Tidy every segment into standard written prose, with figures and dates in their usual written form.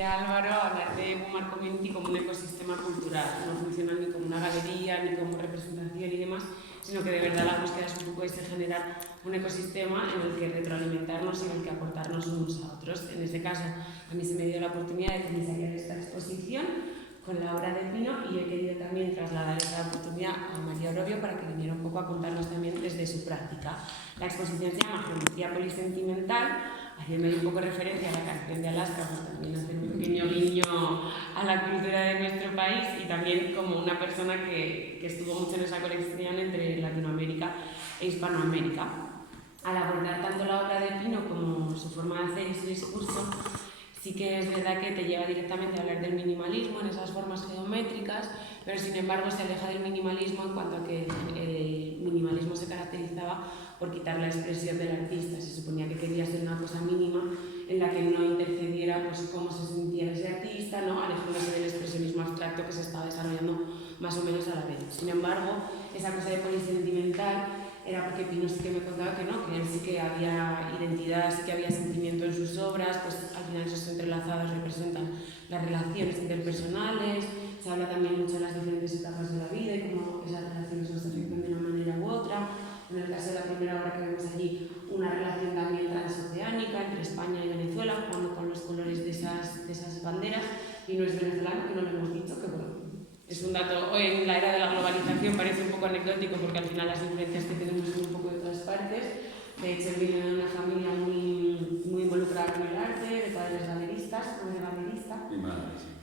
Álvaro, hablar de Gumar Community como un ecosistema cultural, no funciona ni como una galería, ni como representación y demás, sino que de verdad la búsqueda es un poco ese generar un ecosistema en el que retroalimentarnos y en el que aportarnos unos a otros. En este caso, a mí se me dio la oportunidad de comisariar esta exposición con la obra de Pino y he querido también trasladar esta oportunidad a María Orobio para que viniera un poco a contarnos también desde su práctica. La exposición se llama Geometría Polisentimental, haciendo ahí un poco referencia a la canción de Alaska, pues también hacer un pequeño guiño a la cultura de nuestro país y también como una persona que estuvo mucho en esa colección entre Latinoamérica e Hispanoamérica. Al abordar tanto la obra de Pino como su forma de hacer y su discurso, sí que es verdad que te lleva directamente a hablar del minimalismo en esas formas geométricas, pero sin embargo se aleja del minimalismo en cuanto a que el minimalismo se caracterizaba por quitar la expresión del artista. Se suponía que quería ser una cosa mínima en la que no intercediera pues, cómo se sentía ese artista, ¿no? Alejándose del expresionismo abstracto que se estaba desarrollando más o menos a la vez. Sin embargo, esa cosa de polisentimental era porque Pino sí que me contaba que no, que él sí que había identidad, sí que había sentimiento en sus obras, pues al final esos entrelazados representan las relaciones interpersonales, se habla también mucho de las diferentes etapas de la vida y cómo esas relaciones nos afectan de una manera u otra. En el caso de la primera obra que vemos allí, una relación también transoceánica entre España y Venezuela, jugando con los colores de esas banderas, y no es venezolano, que no lo hemos dicho, que bueno, es un dato, hoy en la era de la globalización parece un poco anecdótico porque al final las influencias que tenemos son un poco de todas partes. De hecho, viene de una familia muy involucrada con el arte, de padres galeristas, madre galerista.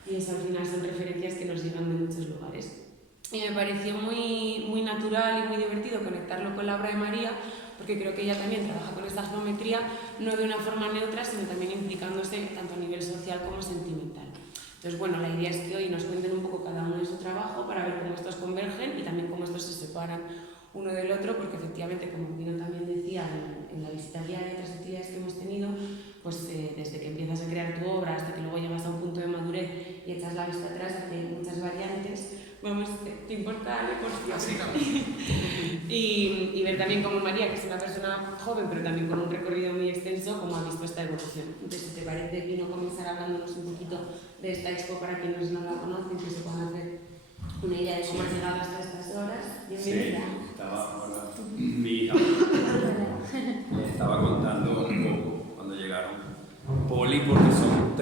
Y eso al final son referencias que nos llegan de muchos lugares. Y me pareció muy natural y muy divertido conectarlo con la obra de María, porque creo que ella también trabaja con esta geometría, no de una forma neutra, sino también implicándose tanto a nivel social como sentimental. Entonces, bueno, la idea es que hoy nos cuenten un poco cada uno de su trabajo para ver cómo estos convergen y también cómo estos se separan uno del otro, porque efectivamente, como Pino también decía en la visita guiada de otras actividades que hemos tenido, pues desde que empiezas a crear tu obra hasta que luego llegas a un punto de madurez y echas la vista atrás, hay muchas variantes. Vamos, ¿te importa la y ver también como María, que es una persona joven, pero también con un recorrido muy extenso, cómo ha visto esta evolución. Entonces, si te parece, Pino, comenzar hablándonos un poquito de esta expo para quienes no la conocen, que se puedan hacer una idea de cómo has llegado hasta estas horas. Bienvenida. Sí, mi hija me estaba contando un poco cuando llegaron. Poli, porque son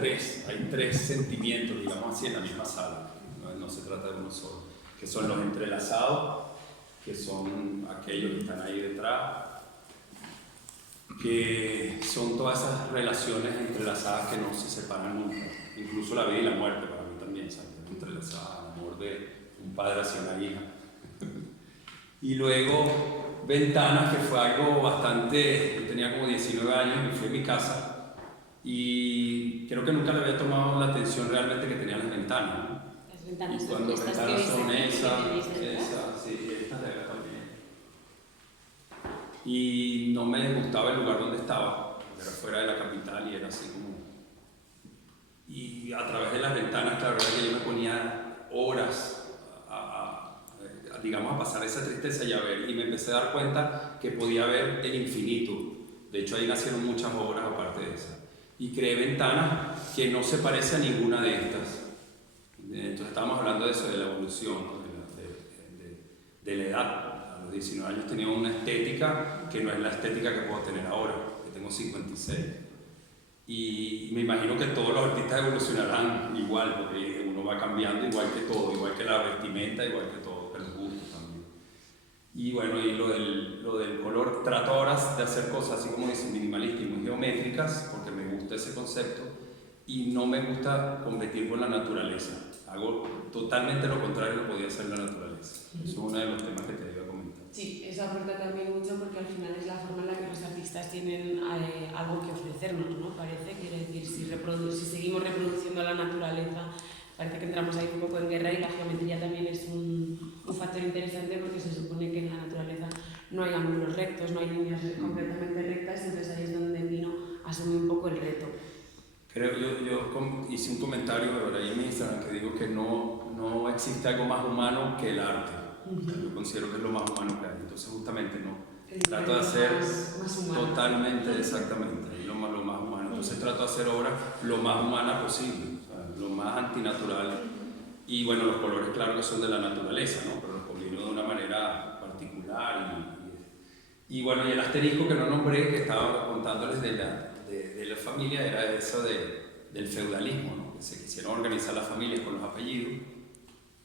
hay tres sentimientos, digamos así, en la misma sala. No se trata de uno solo, que son los entrelazados, que son aquellos que están ahí detrás, que son todas esas relaciones entrelazadas que no se separan nunca, incluso la vida y la muerte para mí también, ¿sabes? Entrelazada, el amor de un padre hacia una hija. Y luego ventanas, que fue algo bastante, yo tenía como 19 años, me fui a mi casa y creo que nunca le había tomado la atención realmente que tenían las ventanas, ¿no? Las ventanas, y cuando estas ventanas que son esas, sí, estas de acá también. Y no me gustaba el lugar donde estaba, era fuera de la capital y era así como... Y a través de las ventanas, la verdad es que yo me ponía horas digamos, a pasar esa tristeza y a ver, y me empecé a dar cuenta que podía ver el infinito. De hecho, ahí nacieron muchas obras aparte de esa. Y creé ventanas que no se parecen a ninguna de estas. Entonces estábamos hablando de eso, de la evolución, ¿no? de la edad. A los 19 años tenía una estética que no es la estética que puedo tener ahora, que tengo 56. Y me imagino que todos los artistas evolucionarán igual, porque uno va cambiando igual que todo, igual que la vestimenta, igual que todo, que los gustos también. Y bueno, y lo del color, trato ahora de hacer cosas así como dicen, minimalistas y muy geométricas, porque me gusta ese concepto, y no me gusta competir con la naturaleza. Hago totalmente lo contrario de lo que podía hacer la naturaleza. Eso es uno de los temas que te iba a comentar. Sí, eso aporta también mucho porque al final es la forma en la que los artistas tienen algo que ofrecernos, ¿no? Parece, quiere decir, si seguimos reproduciendo la naturaleza, parece que entramos ahí un poco en guerra y la geometría también es un factor interesante porque se supone que en la naturaleza no hay ángulos rectos, no hay líneas completamente rectas, entonces ahí es donde Pino asume un poco el reto. Creo, yo hice un comentario ahí en mi Instagram que digo que no existe algo más humano que el arte. Yo considero que es lo más humano que hay. Entonces, justamente, trato de hacer más totalmente, exactamente, lo más humano. Entonces, trato de hacer obras lo más humana posible. lo más antinatural. Y bueno, los colores claro que son de la naturaleza, ¿no? Pero los combino de una manera particular. Y bueno, y el asterisco que no nombré, que estaba contándoles de la familia, era eso del feudalismo, ¿no? Que se quisieron organizar las familias con los apellidos,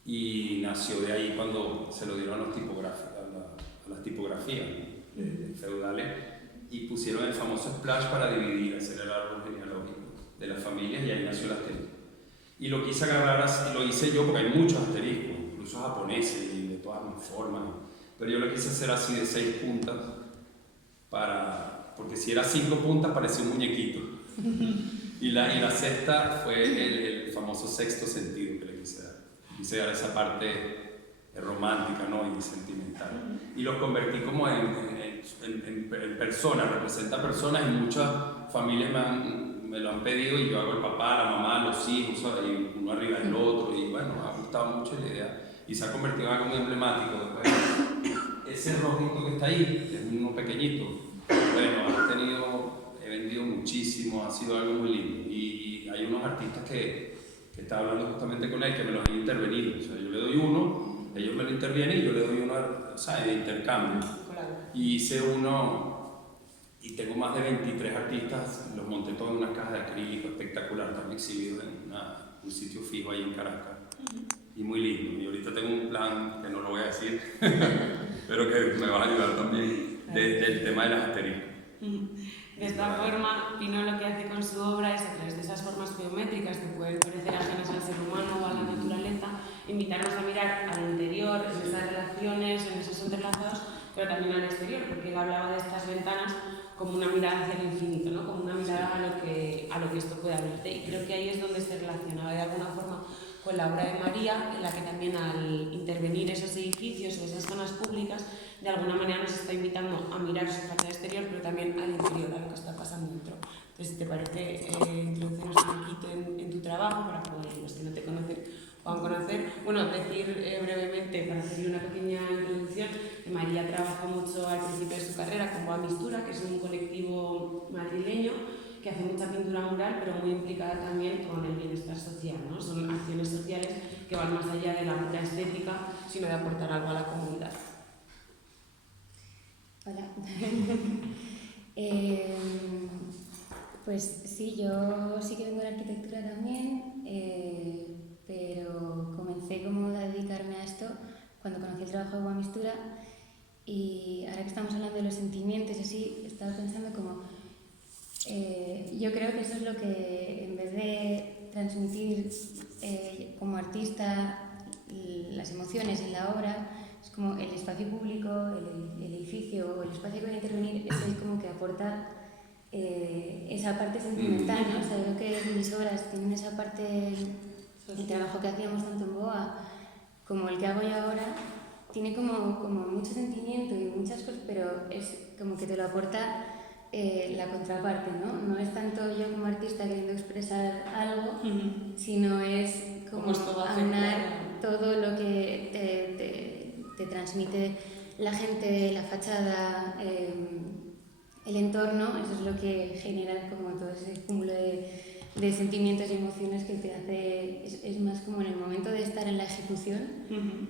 y nació de ahí cuando se lo dieron a las tipografías, ¿no? Feudales, y pusieron el famoso splash para dividir, hacer el árbol genealógico de las familias, y ahí nació el asterisco. Y lo quise agarrar así, lo hice yo porque hay muchos asteriscos, incluso japoneses y de todas formas, pero yo lo quise hacer así de 6 puntas, porque si era 5 puntas parecía un muñequito. Y la sexta fue el famoso sexto sentido que le quise dar. Quise dar esa parte romántica, ¿no? Y sentimental. Y los convertí como en personas, representa personas, y muchas familias me lo han pedido, y yo hago el papá, la mamá, los hijos, y uno arriba del otro, y bueno, me ha gustado mucho la idea. Y se ha convertido en algo muy emblemático. Ese rojito que está ahí, es uno pequeñito, bueno, he vendido muchísimo, ha sido algo muy lindo. Y hay unos artistas que estaba hablando justamente con él, que me los han intervenido. O sea, yo le doy uno, ellos me lo intervienen, y yo le doy uno, o sea, de intercambio. Claro. Y hice uno, y tengo más de 23 artistas, los monté todos en una caja de acrílico espectacular, están exhibidos en un sitio fijo ahí en Caracas. Y muy lindo. Y ahorita tengo un plan que no lo voy a decir, pero que me va a ayudar también del tema de las asteriscos. De esta forma, Pino lo que hace con su obra es, a través de esas formas geométricas que pueden parecer ajenas al ser humano o a la naturaleza, invitarnos a mirar al interior, en esas relaciones, en esos entrelazados, pero también al exterior, porque él hablaba de estas ventanas como una mirada hacia el infinito, ¿no? Como una mirada a lo que esto puede abrirte. Y creo que ahí es donde se relacionaba de alguna forma con la obra de María, en la que también al intervenir esos edificios o esas zonas públicas, de alguna manera nos está invitando a mirar su fachada exterior, pero también al interior, a lo que está pasando dentro. Entonces, si te parece, introducirnos un poquito en tu trabajo, para que los que no te conocen puedan conocer. Bueno, decir brevemente, para hacerle una pequeña introducción, que María trabajó mucho al principio de su carrera con Boa Mistura, que es un colectivo madrileño que hace mucha pintura mural, pero muy implicada también con el bienestar social, ¿no? Son acciones sociales que van más allá de la pura estética, sino de aportar algo a la comunidad. Hola. Pues sí, yo sí que vengo de la arquitectura también, pero comencé como a dedicarme a esto cuando conocí el trabajo de Boa Mistura, y ahora que estamos hablando de los sentimientos y así, estaba pensando como yo creo que eso es lo que, en vez de transmitir como artista las emociones en la obra, es como el espacio público, el edificio o el espacio que va a intervenir, es como que aporta esa parte sentimental, ¿no? O sea, creo que mis obras tienen esa parte, el trabajo que hacíamos tanto en Boa como el que hago yo ahora, tiene como mucho sentimiento y muchas cosas, pero es como que te lo aporta la contraparte, ¿no? No es tanto yo como artista queriendo expresar algo, sino es como aunar todo lo que te transmite la gente, la fachada, el entorno. Eso es lo que genera como todo ese cúmulo de sentimientos y emociones que te hace, es más como en el momento de estar en la ejecución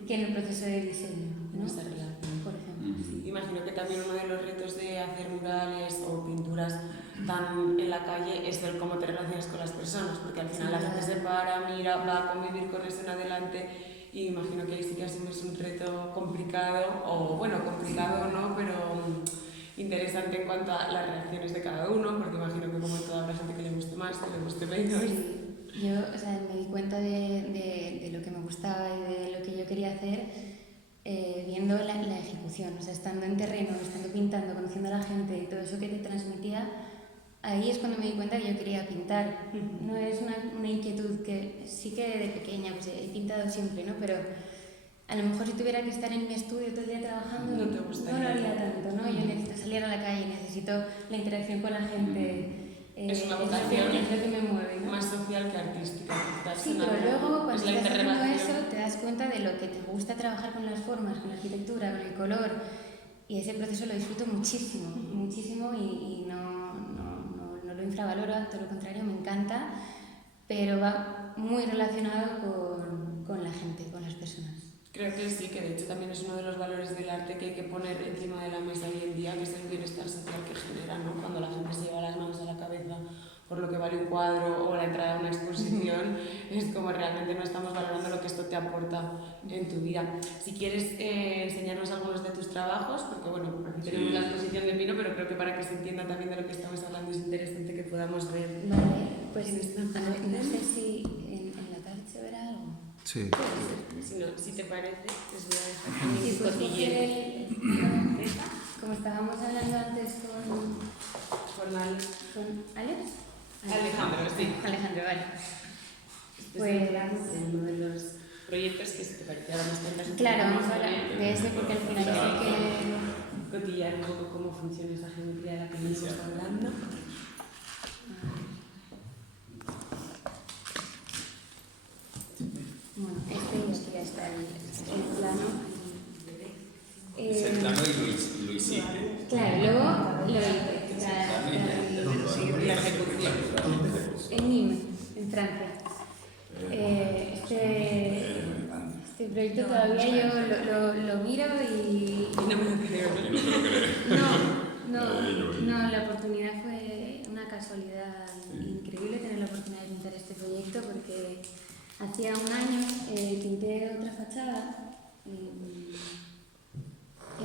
que en el proceso de diseño, ¿no? Esta relación, por ejemplo. Sí. Imagino que también uno de los retos de hacer murales o pinturas tan en la calle es el cómo te relacionas con las personas, porque al final la gente se para, mira, va a convivir con eso en adelante, y imagino que ahí sí que es un reto complicado, o bueno, complicado no, pero interesante en cuanto a las reacciones de cada uno, porque imagino que como toda habrá gente que le guste más, que le guste menos. Sí, yo me di cuenta de lo que me gustaba y de lo que yo quería hacer viendo la ejecución, o sea, estando en terreno, estando pintando, conociendo a la gente y todo eso que te transmitía. Ahí es cuando me di cuenta que yo quería pintar. No es una inquietud que sí que de pequeña pues he pintado siempre, ¿no? Pero a lo mejor si tuviera que estar en mi estudio todo el día trabajando, no lo haría tanto, ¿no? Yo necesito salir a la calle, necesito la interacción con la gente. Es una vocación es lo que me mueve, ¿no? más social que artística. Sí, pero luego cuando estás haciendo eso te das cuenta de lo que te gusta trabajar con las formas, con la arquitectura, con el color, y ese proceso lo disfruto muchísimo, muchísimo, y no lo infravaloro, todo lo contrario, me encanta, pero va muy relacionado con la gente, con las personas. Creo que sí, que de hecho también es uno de los valores del arte que hay que poner encima de la mesa hoy en día, que es el bienestar social que genera, ¿no? Cuando la gente se lleva las manos a la cabeza por lo que vale un cuadro o la entrada a una exposición, es como realmente no estamos valorando lo que esto te aporta en tu vida. Si quieres enseñarnos algunos de tus trabajos, porque bueno, aquí tenemos la exposición de Pino, pero creo que para que se entienda también de lo que estamos hablando es interesante que podamos ver. Vale, pues no sé si en la tarde se verá algo. Sí. Si, no, si te parece, les voy a dejar también Sí, un pues cotillero. como estábamos hablando antes con Alex. Alejandro, sí. Alejandro, vale. Pues uno de los proyectos que si te parece ahora nos cuentas un Claro, poco vamos a más hablar sobre- de ese porque al final es el que... cotillar un poco cómo funciona esa geometría de la que venimos hablando. Bueno, y aquí ya está el plano. Es el plano y lo hiciste. Claro, luego lo hice. La ejecución. En Nîmes, en Francia. Este proyecto todavía yo lo miro y... Y no me lo creo, ¿no? Y no te lo crees. No, la oportunidad fue una casualidad increíble tener la oportunidad de pintar este proyecto porque hacía un año pinté otra fachada,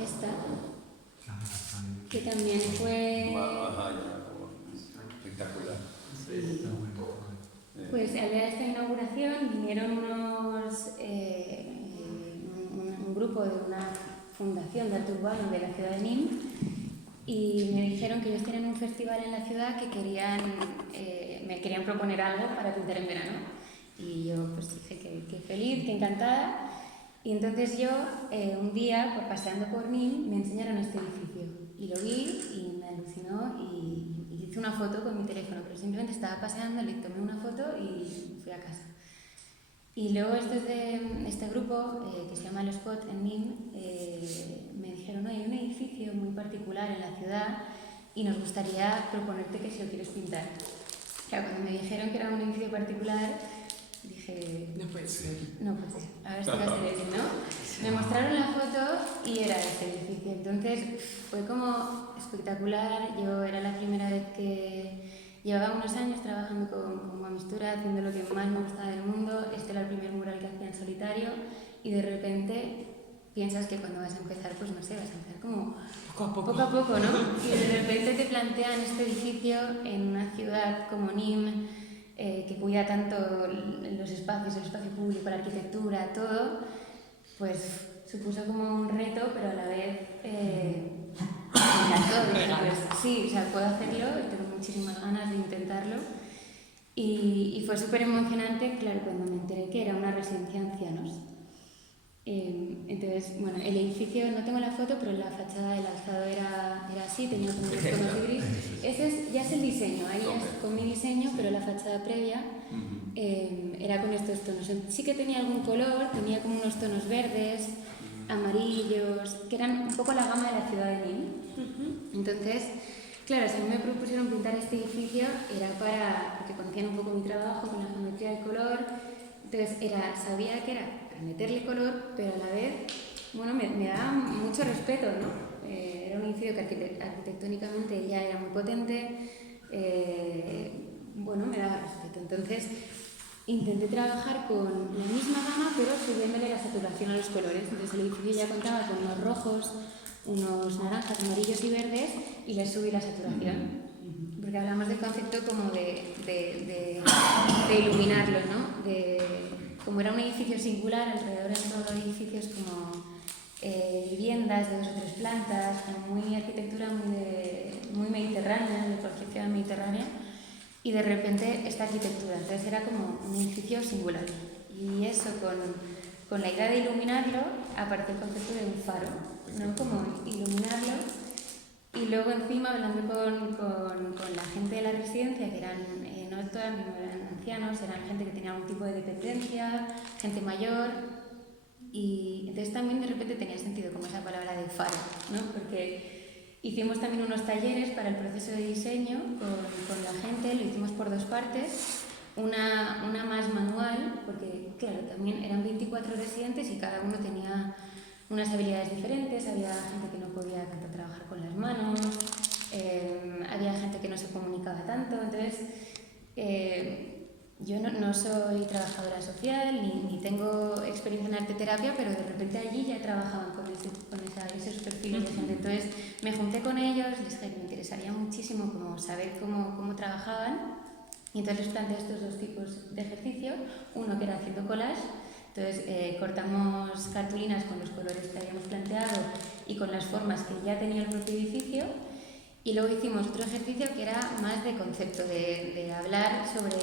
esta, que también fue... Ajá, ya, espectacular. Pues al día de esta inauguración vinieron un grupo de una fundación de arte urbano de la ciudad de Nîmes y me dijeron que ellos tienen un festival en la ciudad que me querían proponer algo para pintar en verano. Y yo pues dije que feliz, que encantada. Y entonces yo un día, pues, paseando por Nîmes, me enseñaron este edificio y lo vi y me alucinó y hice una foto con mi teléfono, pero simplemente estaba paseando, le tomé una foto y fui a casa. Y luego estos de este grupo, que se llama El Spot en Nîmes, me dijeron, no, hay un edificio muy particular en la ciudad y nos gustaría proponerte que si lo quieres pintar. Claro, cuando me dijeron que era un edificio particular, dije, No puede ser. no puede ser, a ver si va a ser ese, ¿no? Me mostraron la foto y era este edificio, entonces fue como espectacular. Yo era la primera vez que llevaba unos años trabajando con Guamistura, haciendo lo que más me gustaba del mundo. Este era el primer mural que hacía en solitario y de repente piensas que cuando vas a empezar, pues no sé, vas a empezar como poco a poco, ¿no? Y de repente te plantean este edificio en una ciudad como Nîmes, que cuida tanto los espacios, el espacio público, la arquitectura, todo, pues supuso como un reto, pero a la vez me encantó. Dije, pues sí, o sea, puedo hacerlo y tengo muchísimas ganas de intentarlo. Y fue súper emocionante, claro, cuando me enteré que era una residencia de ancianos. Entonces, bueno, el edificio, no tengo la foto, pero la fachada del alzado era así, tenía como unos tonos de gris. Ya es el diseño, ahí ya es con mi diseño, pero la fachada previa era con estos tonos. Sí que tenía algún color, tenía como unos tonos verdes, amarillos, que eran un poco la gama de la ciudad de Nîmes. Entonces, claro, si a mí me propusieron pintar este edificio, era porque conocían un poco mi trabajo con la geometría del color. Entonces, sabía que era meterle color, pero a la vez, bueno, me daba mucho respeto, ¿no? Era un edificio que arquitectónicamente ya era muy potente, bueno, me daba respeto. Entonces, intenté trabajar con la misma gama, pero subiéndole la saturación a los colores. Entonces, el edificio ya contaba con unos rojos, unos naranjas, amarillos y verdes, y les subí la saturación. Porque hablamos del concepto como de iluminarlo, ¿no? Como era un edificio singular, alrededor de todos los edificios como viviendas de 2 o 3 plantas, como muy arquitectura muy mediterránea, de construcción mediterránea, y de repente esta arquitectura. Entonces era como un edificio singular. Y eso con la idea de iluminarlo, aparece el concepto de un faro, ¿no? Como iluminarlo. Y luego encima, hablando con la gente de la residencia, que eran, no eran ancianos, eran gente que tenía algún tipo de dependencia, gente mayor, y entonces también de repente tenía sentido como esa palabra de faro, ¿no? Porque hicimos también unos talleres para el proceso de diseño con la gente, lo hicimos por 2 partes. una más manual, porque claro, también eran 24 residentes y cada uno tenía unas habilidades diferentes. Había gente que no podía tanto trabajar con las manos, había gente que no se comunicaba tanto, entonces yo no soy trabajadora social ni tengo experiencia en arteterapia, pero de repente allí ya trabajaban con esos perfiles de gente. Entonces me junté con ellos, les dije que me interesaría muchísimo como saber cómo trabajaban, y entonces les planteé estos dos tipos de ejercicio. Uno que era haciendo collage, entonces cortamos cartulinas con los colores que habíamos planteado y con las formas que ya tenía el propio edificio. Y luego hicimos otro ejercicio que era más de concepto, de hablar sobre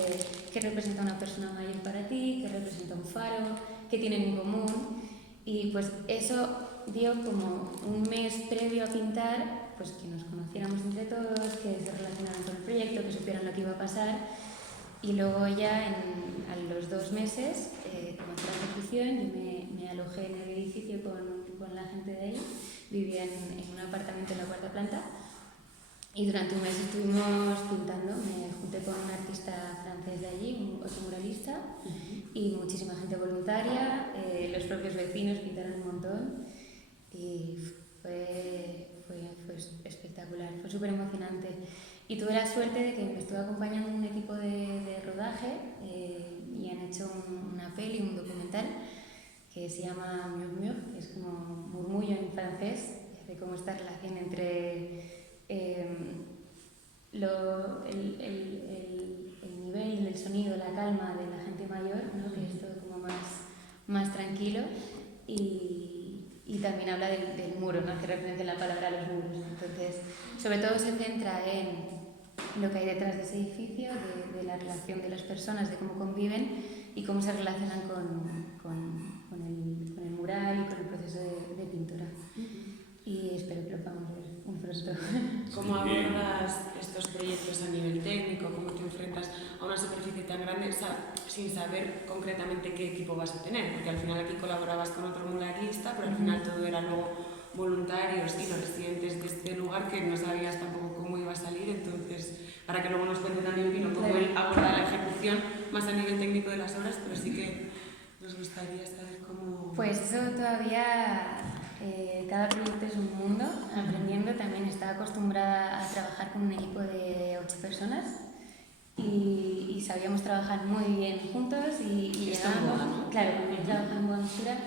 qué representa una persona mayor para ti, qué representa un faro, qué tienen en común. Y pues eso dio como un mes previo a pintar, pues que nos conociéramos entre todos, que se relacionaran con el proyecto, que supieran lo que iba a pasar. Y luego ya a los 2 meses comenzó la ejecución. Yo me alojé en el edificio con la gente de ahí, vivía en un apartamento en la 4ª planta. Y durante un mes estuvimos pintando. Me junté con un artista francés de allí, otro muralista, y muchísima gente voluntaria. Los propios vecinos pintaron un montón y fue espectacular, fue súper emocionante. Y tuve la suerte de que me estuvo acompañando un equipo de rodaje y han hecho una peli, un documental que se llama Murmure, que es como murmullo en francés, de cómo esta relación entre el nivel del sonido, la calma de la gente mayor, ¿no? Que es todo como más tranquilo, y también habla del muro, ¿no? Que referencia la palabra a los muros. Entonces, sobre todo se centra en lo que hay detrás de ese edificio, de la relación de las personas, de cómo conviven y cómo se relacionan con el mural y con el proceso de pintura. Y espero que lo podamos ver muy pronto. ¿Cómo abordas estos proyectos a nivel técnico? ¿Cómo te enfrentas a una superficie tan grande sin saber concretamente qué equipo vas a tener? Porque al final aquí colaborabas con otro muralista, pero al final todo era luego voluntarios y los residentes de este lugar, que no sabías tampoco cómo iba a salir. Entonces, para que luego nos cuente también Pino cómo él aborda la ejecución más a nivel técnico de las obras, pero sí que nos gustaría saber cómo... Pues eso todavía... cada proyecto es un mundo, aprendiendo. También estaba acostumbrada a trabajar con un equipo de 8 personas y sabíamos trabajar muy bien juntos y llegábamos, ¿no? Claro, cuando trabajaba en Buenaventura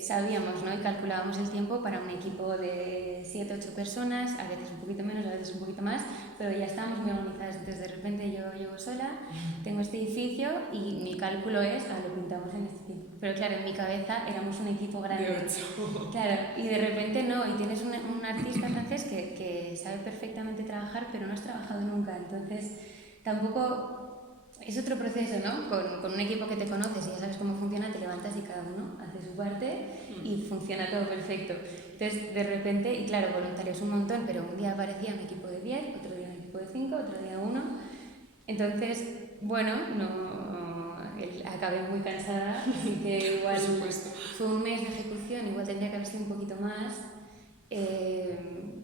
sabíamos, ¿no? Y calculábamos el tiempo para un equipo de 7 8 personas, a veces un poquito menos, a veces un poquito más, pero ya estábamos muy organizadas. Entonces de repente yo llego sola, tengo este edificio y mi cálculo es, lo pintamos en este tiempo. Pero claro, en mi cabeza éramos un equipo grande. De 8. Claro, y de repente no, y tienes un artista francés que sabe perfectamente trabajar, pero no has trabajado nunca. Entonces tampoco... Es otro proceso, ¿no? Con un equipo que te conoces y ya sabes cómo funciona, te levantas y cada uno hace su parte y funciona todo perfecto. Entonces, de repente, y claro, voluntarios un montón, pero un día aparecía un equipo de 10, otro día un equipo de 5, otro día 1. Entonces, bueno, acabé muy cansada, así que igual fue un mes de ejecución, igual tendría que haber sido un poquito más.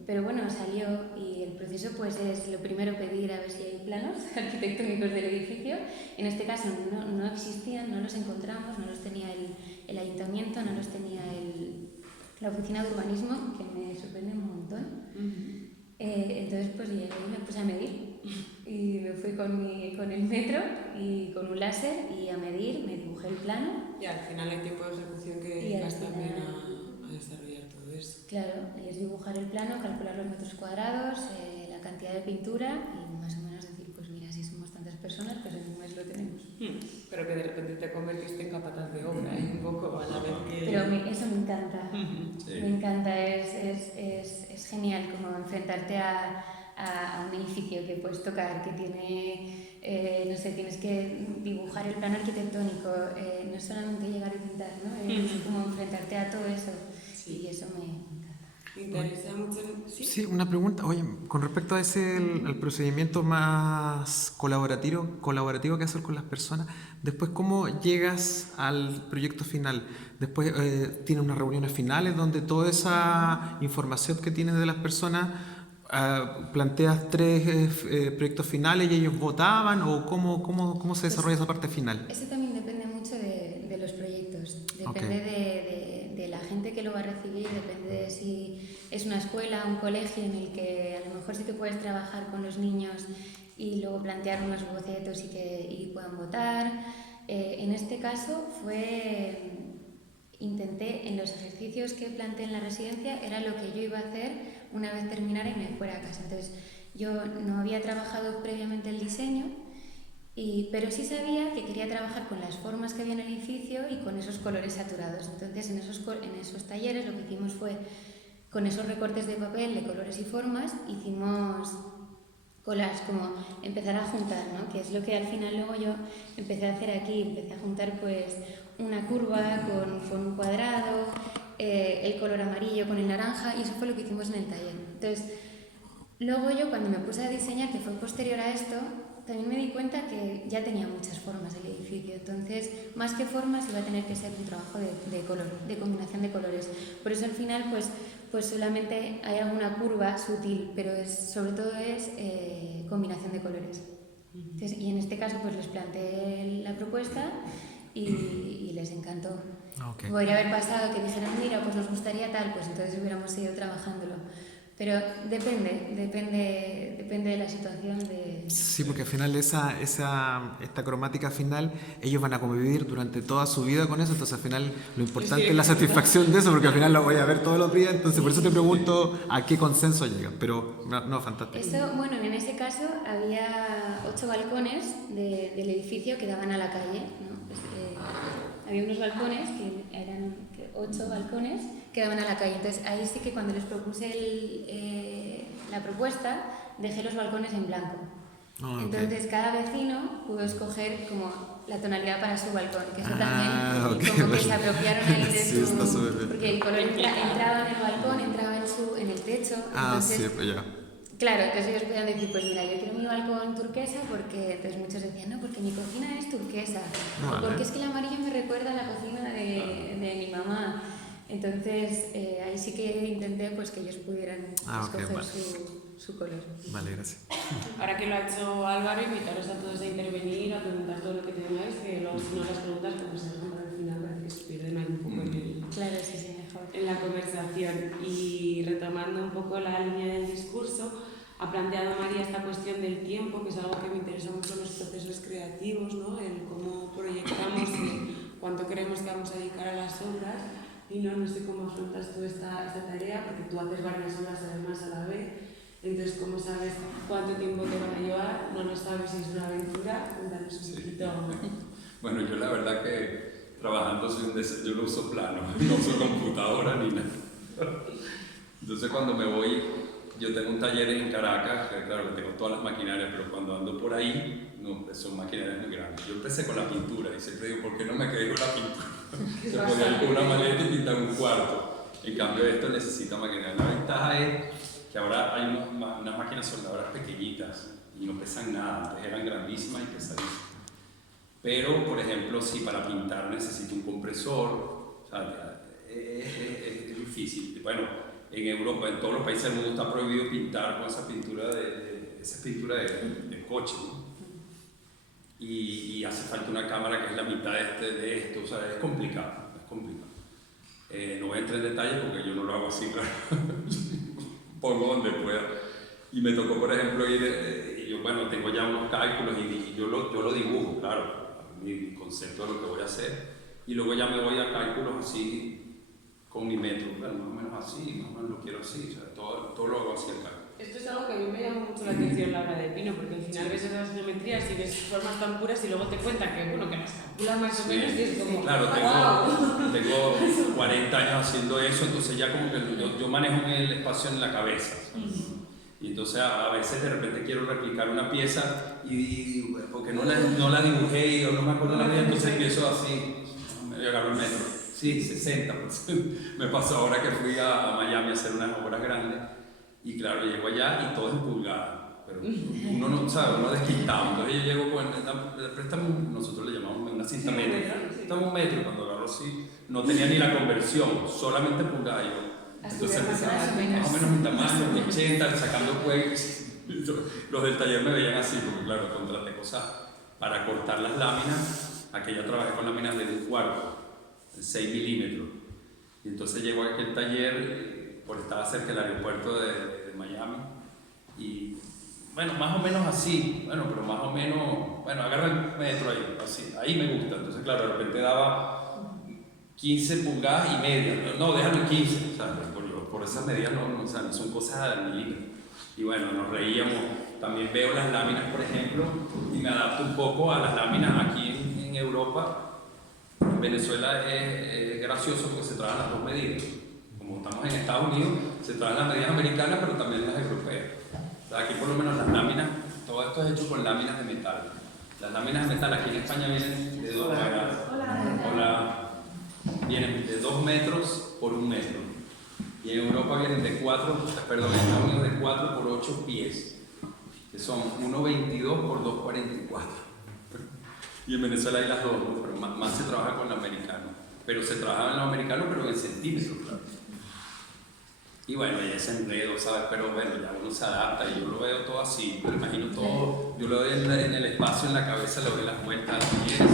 Pero bueno, salió, y el proceso pues es lo primero pedir a ver si hay planos arquitectónicos del edificio. En este caso no existían, no los encontramos, no los tenía el ayuntamiento, no los tenía la oficina de urbanismo, que me sorprende un montón. Entonces pues llegué y me puse a medir y me fui con el metro y con un láser y a medir, me dibujé el plano. Y al final hay tiempo de ejecución que dedicas también a desarrollar todo eso. Claro, y es dibujar el plano, calcular los metros cuadrados, la cantidad de pintura y más o menos decir, pues mira, si somos tantas personas, pues en un mes lo tenemos. Pero que de repente te convertiste en capataz de obra y un poco a la vez que... Pero eso me encanta, Sí. me encanta, es genial como enfrentarte a un edificio que puedes tocar, que tiene, no sé, tienes que dibujar el plano arquitectónico, no es solamente llegar y pintar, ¿no? Es como enfrentarte a todo eso. Sí. Y eso me encanta. ¿Te interesa mucho? Sí, una pregunta. Oye, con respecto a al procedimiento más colaborativo que hacer con las personas, después, ¿cómo llegas al proyecto final? Después, ¿tienes unas reuniones finales donde toda esa información que tienes de las personas ¿Planteas 3 proyectos finales y ellos votaban o cómo se desarrolla esa parte final? Eso también depende mucho de los proyectos, depende de la gente que lo va a recibir, depende de si es una escuela, un colegio en el que a lo mejor sí que puedes trabajar con los niños y luego plantear unos bocetos y puedan votar. En este caso intenté, en los ejercicios que planteé en la residencia, era lo que yo iba a hacer una vez terminara y me fuera a casa. Entonces, yo no había trabajado previamente el diseño, pero sí sabía que quería trabajar con las formas que había en el edificio y con esos colores saturados. Entonces, en esos talleres lo que hicimos fue, con esos recortes de papel de colores y formas, hicimos collages, como empezar a juntar, ¿no? Que es lo que al final luego yo empecé a hacer aquí. Empecé a juntar pues una curva con un cuadrado, el color amarillo con el naranja, y eso fue lo que hicimos en el taller. Entonces, luego yo cuando me puse a diseñar, que fue posterior a esto, también me di cuenta que ya tenía muchas formas el edificio. Entonces, más que formas, iba a tener que ser un trabajo de color, de combinación de colores. Por eso al final pues solamente hay alguna curva sutil, pero sobre todo es combinación de colores. Entonces, y en este caso pues les planteé la propuesta y les encantó. Okay. Podría haber pasado que dijeran, mira, pues nos gustaría tal, pues entonces hubiéramos ido trabajándolo. Pero depende de la situación de... Sí, porque al final esta cromática final, ellos van a convivir durante toda su vida con eso, entonces al final lo importante es la satisfacción de eso, porque al final lo voy a ver todos los días, entonces por eso te pregunto a qué consenso llegan, pero no, fantástico. Eso, bueno, en ese caso había 8 balcones del edificio que daban a la calle, ¿no? Pues, había unos balcones que eran 8 balcones que daban a la calle. Entonces ahí sí que cuando les propuse la propuesta dejé los balcones en blanco. Entonces cada vecino pudo escoger como la tonalidad para su balcón, que eso también como que se apropiaron ahí de su... Porque el color entraba en el balcón, entraba en el techo. Entonces, sí, pues ya. Claro, entonces ellos podían decir, pues mira, yo quiero mi balcón turquesa porque entonces muchos decían, no, porque mi cocina es turquesa, o porque es que el amarillo me recuerda a la cocina de mi mamá. Entonces ahí sí que intenté pues que ellos pudieran escoger su color. Vale, gracias. Ahora que lo ha hecho Álvaro, invitaros a todos a intervenir, a preguntar todo lo que tengáis, que luego si no las preguntas como se dejan para el final, parece que se pierden ahí un poco Claro, sí, mejor. En la conversación. Y retomando un poco la línea del discurso, ha planteado María esta cuestión del tiempo, que es algo que me interesa mucho en los procesos creativos, ¿no? El cómo proyectamos cuánto queremos que vamos a dedicar a las obras. Y no sé cómo afrontas tú esta tarea, porque tú haces varias obras además a la vez. Entonces, ¿cómo sabes cuánto tiempo te van a llevar? No lo sabes si es una aventura. Cuéntanos un poquito. Bueno, yo la verdad que trabajando yo no uso plano, no uso computadora ni nada. Entonces cuando me voy, yo tengo un taller en Caracas, que claro que tengo todas las maquinarias, pero cuando ando por ahí, no, son maquinarias muy grandes. Yo empecé con la pintura y siempre digo, ¿por qué no me quedé con la pintura? Se podía ir con una maleta y pintar un cuarto. En cambio esto necesita maquinaria. La ventaja es que ahora hay unas máquinas soldadoras pequeñitas y no pesan nada, antes eran grandísimas y pesadísimas. Pero, por ejemplo, si para pintar necesito un compresor, o sea, es difícil. Bueno, en Europa, en todos los países del mundo está prohibido pintar con esa pintura de coche, ¿no? Y hace falta una cámara que es la mitad de esto, o sea, es complicado, no voy a entrar en detalle porque yo no lo hago así, claro. Pongo donde pueda. Y me tocó, por ejemplo, yo tengo ya unos cálculos y yo lo dibujo, claro, mi concepto de lo que voy a hacer, y luego ya me voy a cálculos así con mi metro, bueno, más o menos así, más o menos lo quiero así, o sea, todo lo hago así acá. Esto es algo que a mí me llama mucho la atención, la obra de Pino, porque al final ves esas geometrías y ves formas tan puras y luego te cuentan que, bueno, que las calculan más o menos y es como... Claro, tengo 40 años haciendo eso, entonces ya como que yo manejo el espacio en la cabeza. Y entonces a veces de repente quiero replicar una pieza y porque no la dibujé y no me acuerdo la vida, entonces empiezo así, me agarro el metro. Sí, 60%. Me pasó ahora que fui a Miami a hacer unas obras grandes y claro, llego allá y todo es en pulgadas, pero uno no sabe, uno desquintado. Entonces yo llego con, nosotros le llamamos una cinta métrica, estamos un metro, cuando agarro así, no tenía ni la conversión, solamente pulgadas. Entonces más empezaba o menos. más o menos mi tamaño, 80, sacando cuellos. Los del taller me veían así, porque claro, contraté cosas para cortar las láminas. Aquella trabajé con láminas de 1/4, de 6 milímetros. Y entonces llegó a aquel taller, porque estaba cerca del aeropuerto de Miami. Y bueno, más o menos así, pero más o menos, agarra el metro ahí, así, ahí me gusta. Entonces, claro, de repente daba 15 pulgadas y media, no, déjalo en 15, o sea, por esas medidas no, o sea, no son cosas al milímetro. Y bueno, nos reíamos. También veo las láminas, por ejemplo, y me adapto un poco a las láminas aquí en Europa. En Venezuela es gracioso porque se trabajan las dos medidas. Como estamos en Estados Unidos, se trabajan las medidas americanas, pero también las europeas. O sea, aquí por lo menos las láminas, todo esto es hecho con láminas de metal. Las láminas de metal aquí en España vienen de 2 vienen de 2 metros por 1 metro. Y en Europa vienen de 4, perdón, en Estados Unidos de 4 por 8 pies, que son 1,22 por 2,44. Y en Venezuela hay las dos, ¿no? Pero más se trabaja con el americano. Pero se trabaja en los americanos, pero en centímetros, claro. Y bueno, y ese enredo, ¿sabes? Pero bueno, ya uno se adapta y yo lo veo todo así, me lo imagino todo, yo lo veo en el espacio, en la cabeza, lo veo en las vueltas, y eso.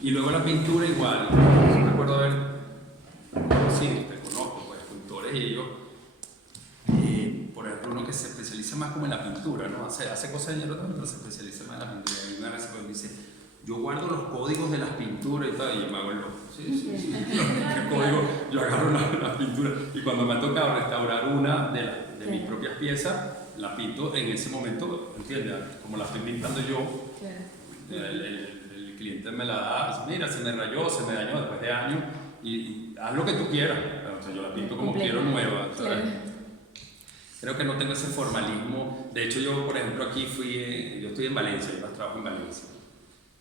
Y luego la pintura igual. Yo recuerdo haber conocido, te conozco, pues, pintores y ellos, por ejemplo, uno que se especializa más como en la pintura, ¿no? Hace cosas de dinero también, pero se especializa más en la pintura. Y una vez cuando dice, yo guardo los códigos de las pinturas y tal, y yo me hago el loco. Sí. ¿Qué código? Yo agarro las pinturas. Y cuando me ha tocado restaurar una de mis propias piezas, la pinto en ese momento, ¿entiendes? Como la estoy pintando yo, el cliente me la da, mira, se me rayó, se me dañó después de años, y haz lo que tú quieras. O sea, yo la pinto como quiero nueva, ¿sabes? Creo que no tengo ese formalismo. De hecho, yo, por ejemplo, aquí yo estoy en Valencia, yo trabajo en Valencia.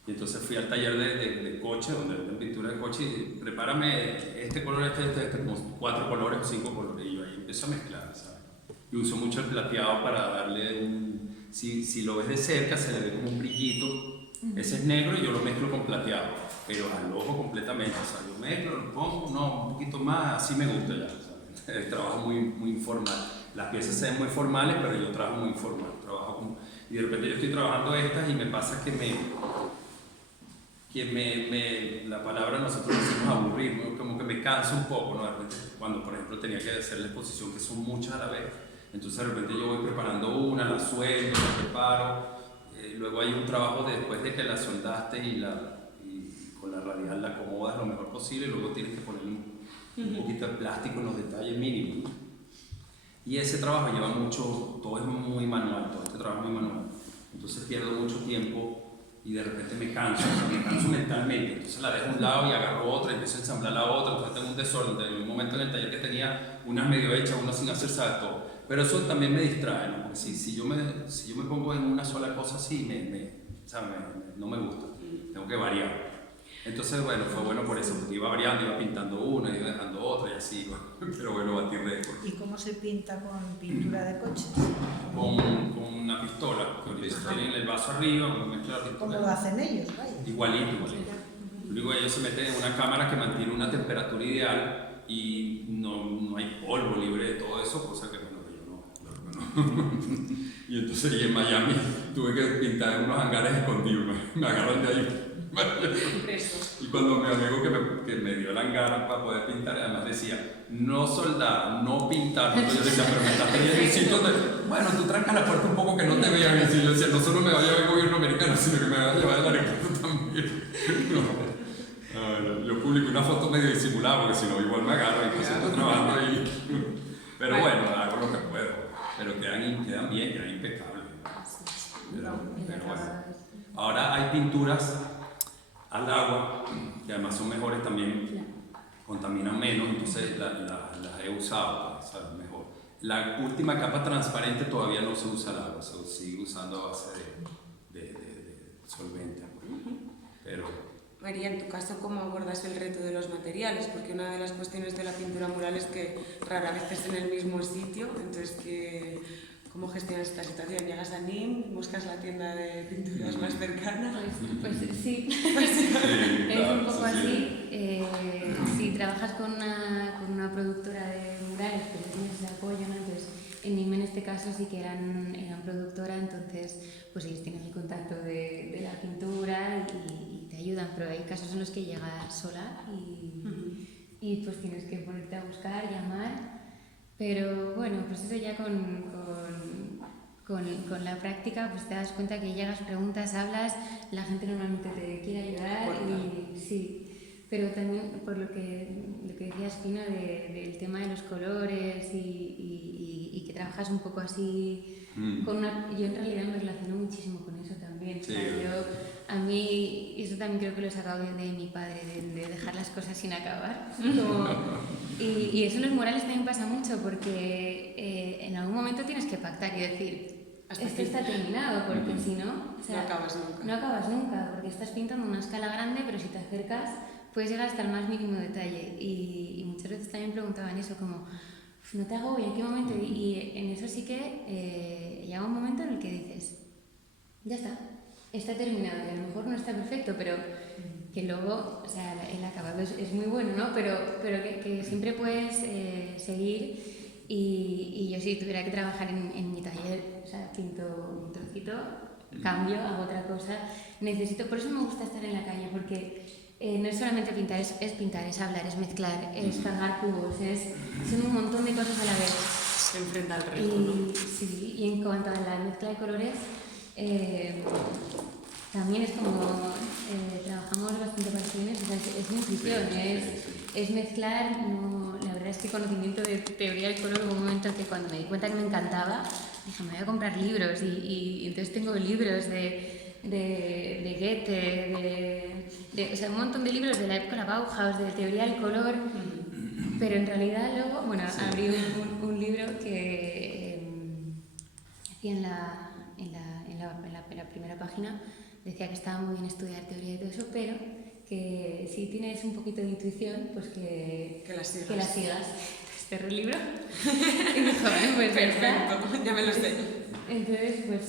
Y entonces fui al taller de coche, donde venden pintura de coche, y prepárame este color, como 4 colores o 5 colores. Y yo ahí empiezo a mezclar, ¿sabes? Y uso mucho el plateado para darle un... Si lo ves de cerca, se le ve como un brillito. Ese es negro y yo lo mezclo con plateado, pero al ojo completamente. O sea, yo mezclo, lo pongo, un poquito más, así me gusta ya, ¿sabes? El trabajo muy informal. Las piezas se ven muy formales, pero yo trabajo muy informal. Y de repente yo estoy trabajando estas y me pasa que la palabra nosotros decimos aburrir, ¿no? Como que me cansa un poco, ¿no? De repente, cuando por ejemplo tenía que hacer la exposición, que son muchas a la vez, entonces de repente yo voy preparando una, la sueldo, la preparo, luego hay un trabajo después de que la soldaste y con la radial la acomodas lo mejor posible, y luego tienes que poner un poquito de plástico en los detalles mínimos, ¿no? Y ese trabajo lleva mucho, todo es muy manual, todo este trabajo es muy manual, entonces pierdo mucho tiempo. Y de repente me canso mentalmente, entonces la dejo a un lado y agarro otra y empiezo a ensamblar la otra, entonces tengo un desorden. En un momento en el taller que tenía unas medio hechas, unas sin hacer, ¿sabes? Todo. Pero eso también me distrae, ¿no? Porque si yo me pongo en una sola cosa así, no me gusta, tengo que variar. Entonces, bueno, fue bueno por eso, porque iba variando, iba pintando una, iba dejando otra y así, pero bueno, batí récord. ¿Y cómo se pinta con pintura de coches? Con una pistola, que tienen el vaso arriba, uno mezcla la pintura. ¿Cómo lo hacen ellos? Vaya. Igualito. Luego ellos se meten en una cámara que mantiene una temperatura ideal y no hay polvo libre de todo eso, cosa que bueno, yo no. Y entonces y en Miami tuve que pintar en unos hangares escondidos, me agarran de ahí. Y cuando mi amigo que me dio el hangar para poder pintar, además decía, no soldar, no pintar. Entonces yo decía, pero me estás teniendo un sitio donde, bueno, tú trancas la puerta un poco que no te vean. Y yo decía, no solo me va a llevar el gobierno americano, sino que me va a llevar el aeropuerto también. No. Yo publico una foto medio disimulada, porque si no, igual me agarro y pues estoy trabajando ahí. Pero bueno, hago lo que puedo. Pero quedan bien, quedan impecables. Pero bueno. Ahora hay pinturas al agua, que además son mejores también, contaminan menos, entonces las he usado, ¿sabes? Mejor. La última capa transparente todavía no se usa al agua, se sigue usando a base de solvente. Pero... María, en tu caso, ¿cómo abordas el reto de los materiales? Porque una de las cuestiones de la pintura mural es que rara vez estés en el mismo sitio, entonces ¿cómo gestionas esta situación? ¿Llegas a NIM? ¿Buscas la tienda de pinturas más cercana? Pues sí, Pues sí. es un poco así. Sí, trabajas con una productora de murales, pues tienes ese apoyo, ¿no? Entonces, en NIM en este caso sí que eran productora, entonces pues ellos tienen el contacto de la pintura y te ayudan, pero hay casos en los que llegas sola y pues tienes que ponerte a buscar, llamar, pero bueno, pues eso ya con la práctica pues te das cuenta que llegas, preguntas, hablas, la gente normalmente te quiere ayudar y sí. Pero también por lo que decías, Pino, del tema de los colores y que trabajas un poco así con una... Yo en realidad me relaciono muchísimo con eso también. Sí. O sea, a mí, eso también creo que lo he sacado de mi padre, de dejar las cosas sin acabar. Y eso en los murales también pasa mucho porque en algún momento tienes que pactar y decir... Esto está terminado, porque si no... O sea, no acabas nunca. No acabas nunca, porque estás pintando una escala grande, pero si te acercas puedes llegar hasta el más mínimo detalle. Y muchas veces también preguntaban eso, como, ¿no te hago? ¿Y en qué momento? Y en eso sí que llega un momento en el que dices, ya está terminado, y a lo mejor no está perfecto, pero que luego, o sea, el acabado es muy bueno, ¿no? Pero que siempre puedes seguir. Y yo si tuviera que trabajar en mi taller, o sea, pinto un trocito, cambio, hago otra cosa, por eso me gusta estar en la calle, porque no es solamente pintar, es pintar, es hablar, es mezclar, es cargar cubos, son un montón de cosas a la vez. Se enfrenta al resto, ¿no? Sí, y en cuanto a la mezcla de colores, también es como trabajamos bastante parecidos, o sea, es mi intuición, es mezclar, la verdad es que conocimiento de teoría del color. Hubo un momento que cuando me di cuenta que me encantaba, dije, me voy a comprar libros y entonces tengo libros de Goethe, o sea, un montón de libros de la época de la Bauhaus, de teoría del color, pero en realidad luego, bueno, abrí un libro que hacía en la primera página, decía que estaba muy bien estudiar teoría y todo eso, pero que si tienes un poquito de intuición, pues que la sigas. Cerré el libro y dijo, pues perfecto, ya me lo sé. Entonces, pues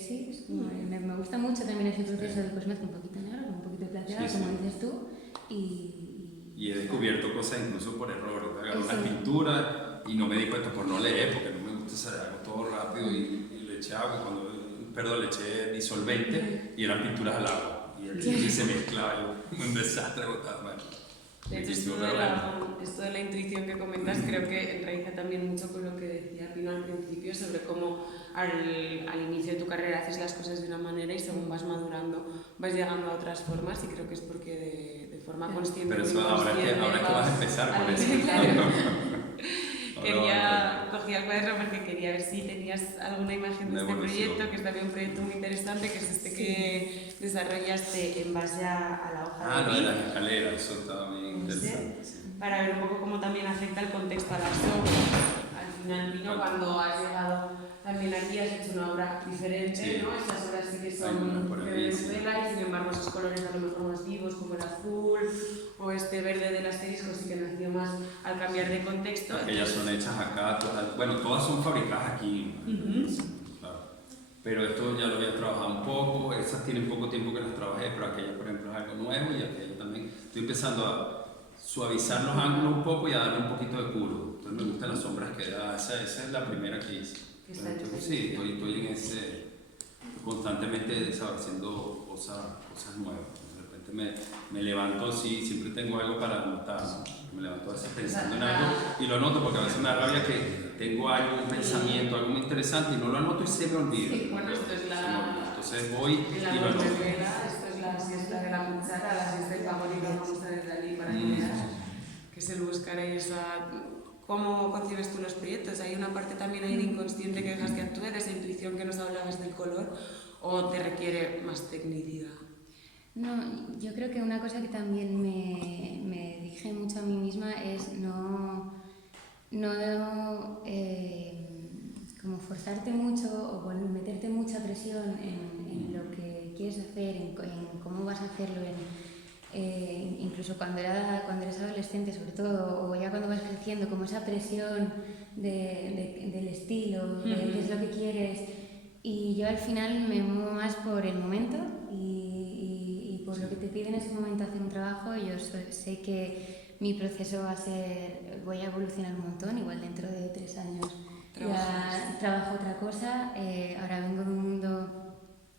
sí, es como, me gusta mucho también ese proceso de pues mezcla un poquito negro, un poquito plateado, como dices tú, y he descubierto cosas incluso por error. Agarro una pintura y no me di cuenta por no leer, porque no me gusta hacer algo todo rápido y le eché agua, le eché disolvente y eran pinturas al agua. Y se mezclaba, un desastre agotado. Bueno, de hecho, esto de la intuición que comentas creo que enraiza también mucho con lo que decía Pino al principio sobre cómo al inicio de tu carrera haces las cosas de una manera y según vas madurando vas llegando a otras formas, y creo que es porque de forma consciente. Pero eso ahora es que vas a empezar con eso. Cogí el cuaderno porque quería ver si tenías alguna imagen de este proyecto, que es también un proyecto muy interesante, que es este que desarrollaste en base a la hoja de las escaleras, eso está muy interesante. Para ver un poco cómo también afecta el contexto a las obras. Al final, Pino, cuando has llegado también aquí has hecho una obra diferente, ¿no? Estas obras sí que son de Venezuela y sin embargo esos colores a lo mejor más vivos como el azul o este verde del asterisco sí que nació más al cambiar de contexto. Ellas son hechas acá, todas son fabricadas aquí, claro. Pero esto ya lo había trabajado un poco, esas tienen poco tiempo que las trabajé, pero aquella por ejemplo es algo nuevo y aquella también estoy empezando a suavizar los ángulos un poco y a darle un poquito de curvo. Entonces me gustan las sombras que da, esa es la primera que hice. Sí, estoy en ese, constantemente haciendo cosas nuevas. De repente me levanto así, siempre tengo algo para anotar, ¿no? Me levanto a veces pensando en algo y lo anoto porque a veces me da rabia que tengo algo, un pensamiento, algo muy interesante y no lo anoto y se me olvida. Sí, bueno, esto es entonces voy y lo anoto. Esto es la siesta de la cuchara, la siesta del favorito, vamos a ver Dalí para que veas, que es el buscar ahí esa... ¿Cómo concibes tú los proyectos? ¿Hay una parte también ahí de inconsciente que dejas que actúe, de esa intuición que nos hablabas del color, o te requiere más tecnicidad? No, yo creo que una cosa que también me dije mucho a mí misma es no como forzarte mucho o meterte mucha presión en lo que quieres hacer, en cómo vas a hacerlo, incluso cuando eres adolescente sobre todo, o ya cuando vas creciendo, como esa presión del estilo, de qué es lo que quieres, y yo al final me muevo más por el momento y por lo que te pide en ese momento hacer un trabajo. Yo sé que mi proceso va a ser, voy a evolucionar un montón, igual dentro de 3 años ya trabajo otra cosa. Ahora vengo de un mundo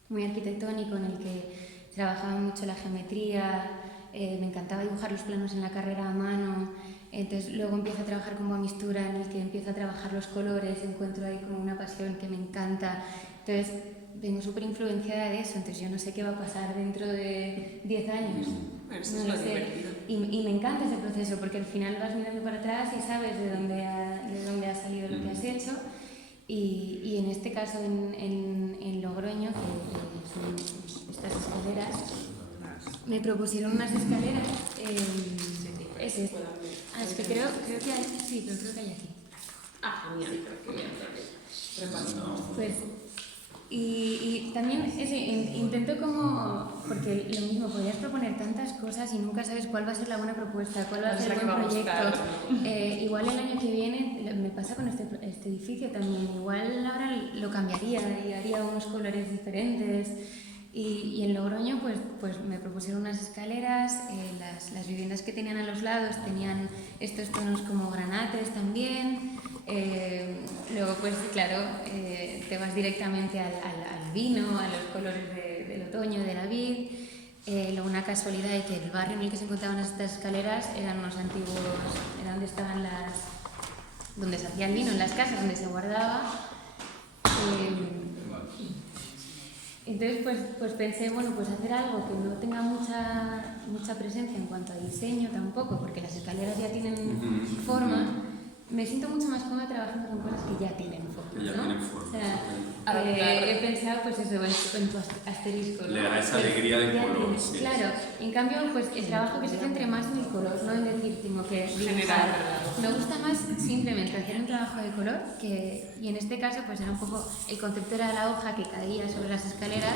muy arquitectónico en el que trabajaba mucho la geometría, me encantaba dibujar los planos en la carrera a mano, entonces luego empiezo a trabajar con Boamistura, en el que empiezo a trabajar los colores, encuentro ahí como una pasión que me encanta, entonces vengo súper influenciada de eso, entonces yo no sé qué va a pasar dentro de 10 años. Eso No es lo lo sé. divertido. Y me encanta ese proceso porque al final vas mirando para atrás y sabes de dónde ha salido lo que has hecho. Y en este caso, en Logroño, que son estas escaleras, me propusieron unas escaleras. Es que creo que hay, sí, pero creo que hay aquí. Ah, genial, creo que voy a reparto. Pues, y también intento como, porque lo mismo, podrías proponer tantas cosas y nunca sabes cuál va a ser la buena propuesta, cuál va a ser el buen proyecto. Igual el año que viene, me pasa con este edificio también, igual ahora lo cambiaría y haría unos colores diferentes. Y en Logroño pues me propusieron unas escaleras, las viviendas que tenían a los lados tenían estos tonos como granates también. Luego pues claro, te vas directamente al vino, a los colores del otoño, de la vid. Luego una casualidad de que el barrio en el que se encontraban estas escaleras eran unos antiguos, era donde estaban donde se hacía el vino, en las casas donde se guardaba. Entonces pues pensé, bueno, pues hacer algo que no tenga mucha presencia en cuanto a diseño tampoco, porque las escaleras ya tienen forma. Me siento mucho más cómoda trabajando con cosas que ya tienen forma, Que ya ¿no? tienen forma. O sea, he pensado pues eso en tu asterisco, ¿no? Le da esa Pues, alegría del ya color, tienes, sí. claro, en cambio pues el trabajo que se centre más en el color, no en decir tengo que dibujar. Generar. Me gusta más simplemente hacer un trabajo de color y en este caso pues era un poco, el concepto era la hoja que caía sobre las escaleras,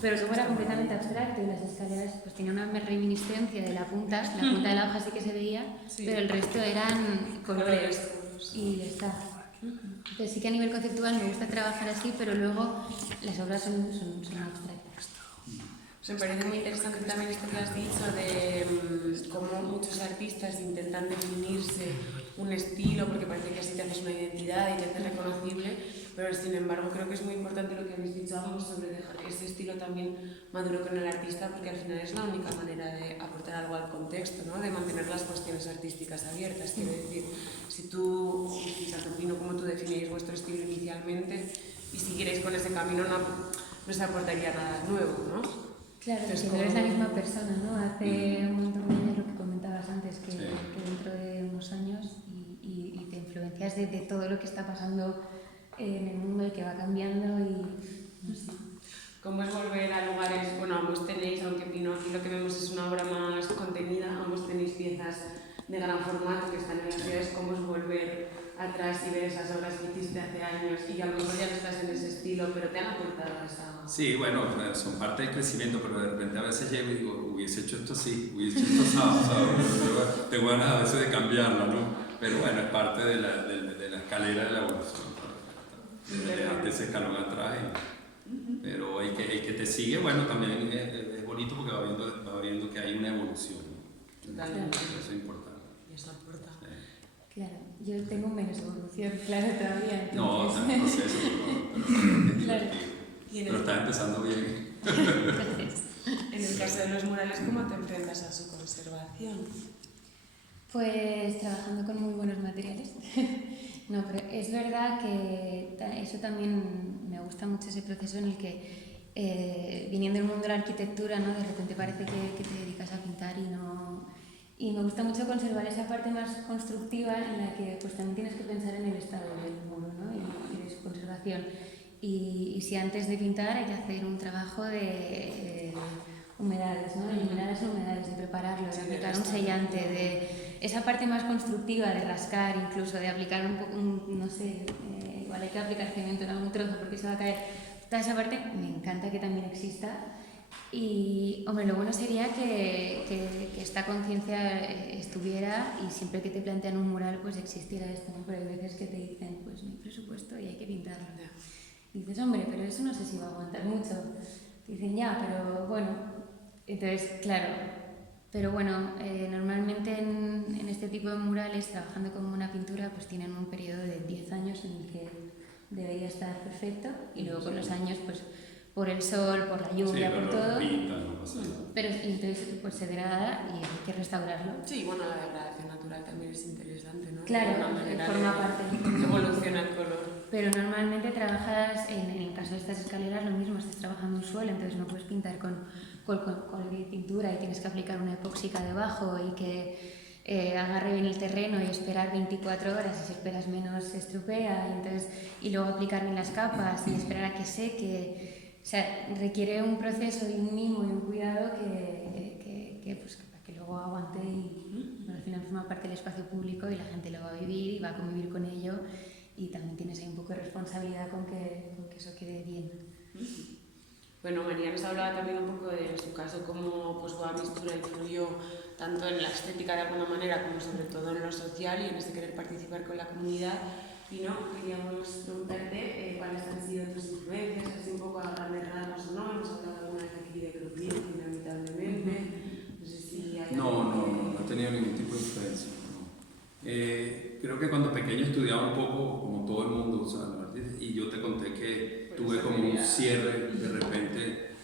pero luego era completamente abstracto y las escaleras pues tenían una reminiscencia de la punta de la hoja sí que se veía, pero el resto eran colores y ya está. Entonces sí que a nivel conceptual me gusta trabajar así, pero luego las obras son abstractas. Me parece muy interesante también esto que has dicho de cómo muchos artistas intentan definirse un estilo porque parece que así te haces una identidad y te haces reconocible, pero sin embargo creo que es muy importante lo que habéis dicho ambos sobre dejar ese estilo también maduro con el artista, porque al final es la única manera de aportar algo al contexto, ¿no? De mantener las cuestiones artísticas abiertas. Quiero decir, si tú, tanto Pino como tú definéis vuestro estilo inicialmente y siguierais con ese camino no se aportaría nada nuevo, ¿no? Claro, Entonces, que no eres la misma persona, ¿no? Hace un montón de años lo que comentabas antes, que dentro de unos años y te influencias de todo lo que está pasando en el mundo y que va cambiando y no sé. ¿Cómo es volver a lugares, bueno, ambos tenéis, aunque Pino aquí lo que vemos es una obra más contenida, ambos tenéis piezas de gran formato que están en las ciudades, ¿cómo es volver atrás y ver esas obras que hiciste hace años y que a lo mejor ya no estás en ese estilo, pero te han aportado esa... Sí, bueno, son parte del crecimiento, pero de repente a veces llego y digo, hubiese hecho esto así, hubiese hecho esto así, ¿sabes? Tengo ganas a veces de cambiarla, ¿no? Pero bueno, es parte de la escalera de la evolución, de dejarte ese escalón atrás. Pero el que te sigue, bueno, también es bonito porque va viendo que hay una evolución, ¿no? Totalmente. Eso es importante. Y eso aporta. Claro, yo tengo menos evolución, claro, todavía. No, entonces... está en proceso, pero es divertido. Pero está empezando bien. Gracias. En el caso de los murales, ¿cómo te enfrentas a su conservación? Pues trabajando con muy buenos materiales. No, pero es verdad que eso también me gusta mucho, ese proceso en el que viniendo del mundo de la arquitectura, ¿no? De repente parece que te dedicas a pintar y no... Y me gusta mucho conservar esa parte más constructiva en la que pues también tienes que pensar en el estado del muro, ¿no? y de su conservación. Y si antes de pintar hay que hacer un trabajo de humedades, ¿no? De eliminar las humedades, de prepararlo, de aplicar un sellante, de esa parte más constructiva, de rascar incluso, de aplicar un poco, no sé, igual hay que aplicar cemento en algún trozo porque se va a caer. Toda esa parte me encanta que también exista. Y, hombre, lo bueno sería que esta conciencia estuviera y siempre que te plantean un mural pues existiera esto, ¿no? Pero hay veces que te dicen, pues no hay presupuesto y hay que pintarlo. Y dices, hombre, pero eso no sé si va a aguantar mucho. Te dicen, ya, pero bueno. Entonces, claro, Pero bueno, normalmente en este tipo de murales, trabajando como una pintura, pues tienen un periodo de 10 años en el que debería estar perfecto y luego con los años, pues por el sol, por la lluvia, por todo. No pasa nada. Pero entonces pues se degrada y hay que restaurarlo. Sí, bueno, la degradación natural también es interesante, ¿no? Claro, Una manera forma de parte. evoluciona el color. Pero normalmente trabajas, en el caso de estas escaleras, lo mismo, estás trabajando un suelo, entonces no puedes pintar con pintura y tienes que aplicar una epóxica debajo y que agarre bien el terreno y esperar 24 horas, y si esperas menos se estropea, y luego aplicar bien las capas y esperar a que seque. O sea, requiere un proceso y un mimo y un cuidado pues, para que luego aguante y al final forma parte del espacio público y la gente lo va a vivir y va a convivir con ello, y también tienes ahí un poco de responsabilidad con que eso quede bien. Bueno, María nos hablaba también un poco de su caso, cómo pues, Boa Mistura influyó tanto en la estética de alguna manera como sobre todo en lo social y en ese querer participar con la comunidad. Y no, queríamos preguntarte cuáles han sido tus influencias, así un poco a grandes rasgos o no. Hemos hablado alguna vez aquí de Cruz, inevitablemente. No sé si hay No he tenido ningún tipo de influencia. No. Creo que cuando pequeño estudiaba un poco, como todo el mundo, o sea, y yo te conté que tuve como un cierre de repente,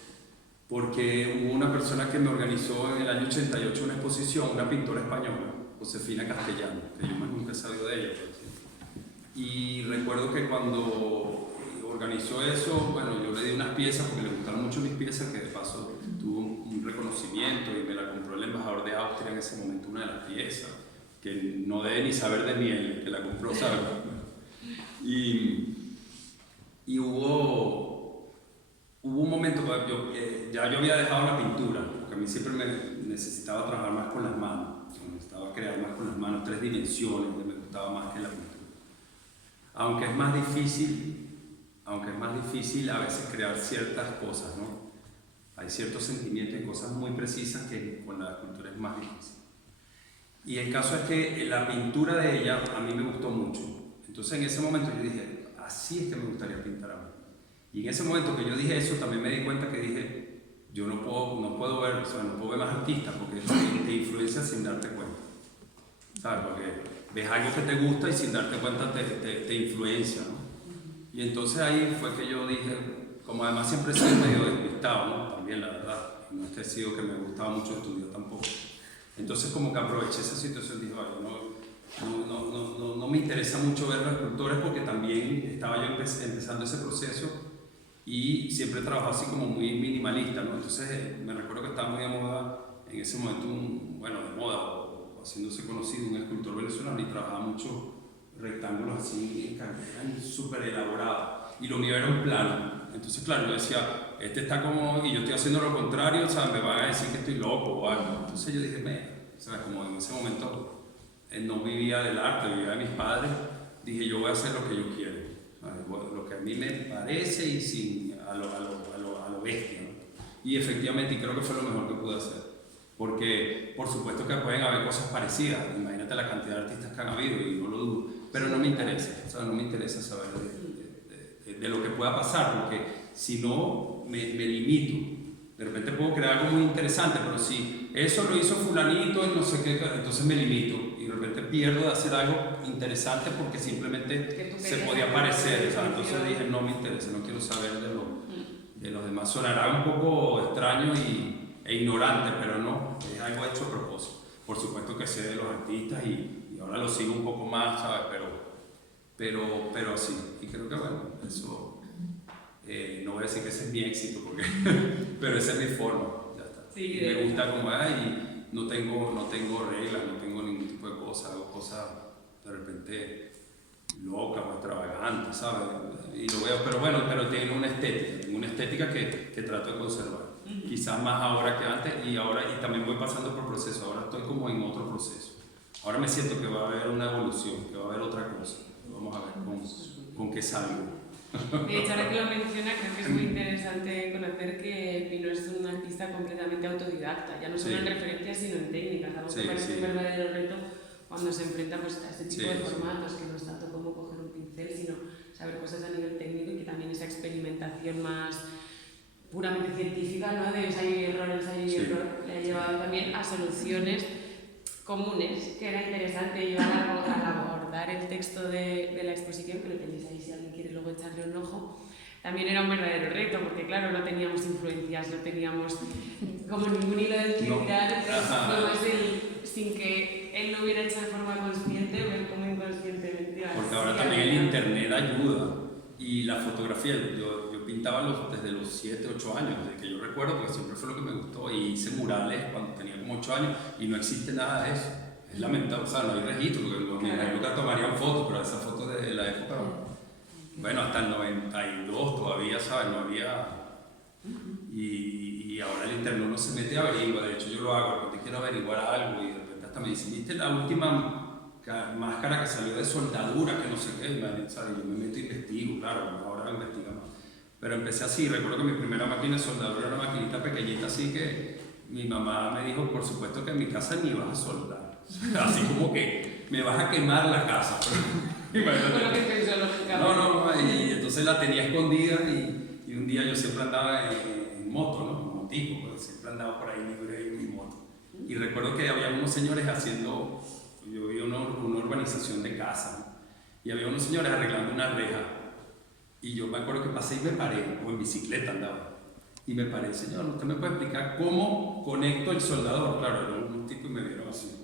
porque hubo una persona que me organizó en el año 88 una exposición, una pintora española, Josefina Castellano, que yo más nunca he sabido de ella. Y recuerdo que cuando organizó eso, bueno, yo le di unas piezas porque le gustaron mucho mis piezas, que de paso tuvo un reconocimiento y me la compró el embajador de Austria en ese momento, una de las piezas, que no debe ni saber de mí, el que la compró, ¿sabes? Y hubo un momento, yo había dejado la pintura, porque a mí siempre me necesitaba trabajar más con las manos, necesitaba crear más con las manos, 3 dimensiones, me gustaba más que la pintura. Aunque es más difícil a veces crear ciertas cosas, ¿no? Hay ciertos sentimientos y cosas muy precisas que con la escultura es más difícil. Y el caso es que la pintura de ella a mí me gustó mucho. Entonces en ese momento yo dije, así es que me gustaría pintar a mí. Y en ese momento que yo dije eso, también me di cuenta que dije, yo no puedo ver, o sea, no puedo ver más artistas porque te influencia sin darte cuenta. ¿Sabes? Porque ves algo que te gusta y sin darte cuenta te influencia, ¿no? Y entonces ahí fue que yo dije, como además siempre he sido medio despistado, ¿no? También la verdad, no es que he sido que me gustaba mucho estudiar tampoco. Entonces como que aproveché esa situación y dije, no me interesa mucho ver los escultores porque también estaba yo empezando ese proceso y siempre he trabajado así como muy minimalista, ¿no? Entonces me recuerdo que estaba muy de moda en ese momento, de moda o haciéndose conocido, un escultor venezolano y trabajaba mucho rectángulos así, eran súper elaborados y lo mío era un plano. Entonces claro, yo decía, este está como, y yo estoy haciendo lo contrario, o sea, me van a decir que estoy loco o algo. Entonces yo dije, o sea, como en ese momento no vivía del arte, vivía de mis padres, dije, yo voy a hacer lo que yo quiero, lo que a mí me parece y sin, a lo bestia, ¿no? Y efectivamente, y creo que fue lo mejor que pude hacer, porque por supuesto que pueden haber cosas parecidas, imagínate la cantidad de artistas que han habido y no lo dudo, pero no me interesa, o sea, no me interesa saber de lo que pueda pasar, porque si no me limito. De repente puedo crear algo muy interesante, pero si eso lo hizo fulanito y no sé qué, entonces me limito y de repente pierdo de hacer algo interesante porque simplemente se podía parecer. O sea, entonces dije, no me interesa, no quiero saber de los demás. Sonará un poco extraño e ignorante, pero no, es algo hecho a propósito. Por supuesto que sé de los artistas y ahora lo sigo un poco más, ¿sabes? Pero sí, y creo que bueno, eso... no voy a decir que ese es mi éxito, pero esa es mi forma, ya está. Sí, me gusta como es y no tengo reglas, no tengo ningún tipo de cosas, hago cosas de repente locas o extravagantes, ¿sabes? Y lo veo, pero tiene una estética que trato de conservar. Quizás más ahora que antes y también voy pasando por procesos, ahora estoy como en otro proceso. Ahora me siento que va a haber una evolución, que va a haber otra cosa. Vamos a ver con qué salgo. De hecho, ahora que lo menciona, creo que es muy interesante conocer que Pino es un artista completamente autodidacta, ya no solo en referencias, sino en técnicas, algo que parece un verdadero reto cuando se enfrenta pues, a este tipo de formatos, que no es tanto como coger un pincel, sino saber cosas a nivel técnico y que también esa experimentación más puramente científica, ¿no? De ensayo y error, le ha llevado también a soluciones comunes, que era interesante. Yo al abordar el texto de la exposición, que lo tenéis ahí si alguien quiere luego echarle un ojo, también era un verdadero reto, porque claro, no teníamos influencias, no teníamos como ningún hilo de tirar, sin que él lo hubiera hecho de forma consciente, ver cómo inconscientemente. Porque ahora también el internet ayuda, y la fotografía, yo pintaba desde los 7, 8 años, desde que yo recuerdo, porque siempre fue lo que me gustó, y hice murales cuando tenía como 8 años, y no existe nada de eso. Es lamentable, o sea, no hay registro, porque los niños nunca tomarían fotos, pero esas fotos de la época, bueno, hasta el 92 todavía, ¿sabes? No había. Y ahora el internet uno se mete a averiguar, de hecho yo lo hago, porque quiero averiguar algo, y de repente hasta me dicen, ¿viste la última máscara que salió de soldadura, que no sé qué? ¿Sabes? Yo me meto e investigo, claro, ahora investigo más. Pero empecé así, recuerdo que mi primera máquina de soldadura era una maquinita pequeñita así que mi mamá me dijo, por supuesto que en mi casa ni vas a soldar. Así como que me vas a quemar la casa. Y entonces la tenía escondida y un día yo siempre andaba en moto, ¿no? En motico, pues, siempre andaba por ahí libre en mi moto. Y recuerdo que había unos señores haciendo, yo vivía en una urbanización de casas, ¿no? Y había unos señores arreglando una reja. Y yo me acuerdo que pasé y me paré, o en bicicleta andaba. Y me paré, señor, ¿usted me puede explicar cómo conecto el soldador? Claro, eran unos tipos y me vieron así.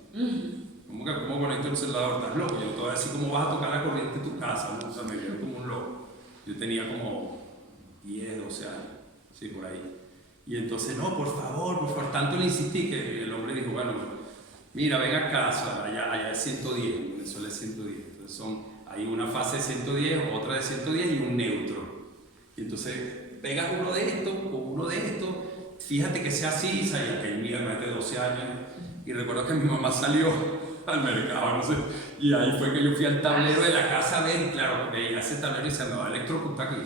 ¿Cómo conecto el soldador? ¿Estás loco? Yo te voy a decir cómo vas a tocar la corriente de tu casa, ¿no? O sea, me vieron como un loco. Yo tenía como 10, 12 años, sí, por ahí. Y entonces, no, por favor, tanto le insistí que el hombre dijo, bueno, mira, ven a casa, allá es 110, en Venezuela es 110. Entonces hay una fase de 110, otra de 110 y un neutro. Y entonces, pegas uno de estos o uno de estos, fíjate que sea así, sabía que él mira más de 12 años. Y recuerdo que mi mamá salió al mercado, no sé, y ahí fue que yo fui al tablero de la casa a ver, y claro, veía ese tablero y se me va a electrocutar aquí.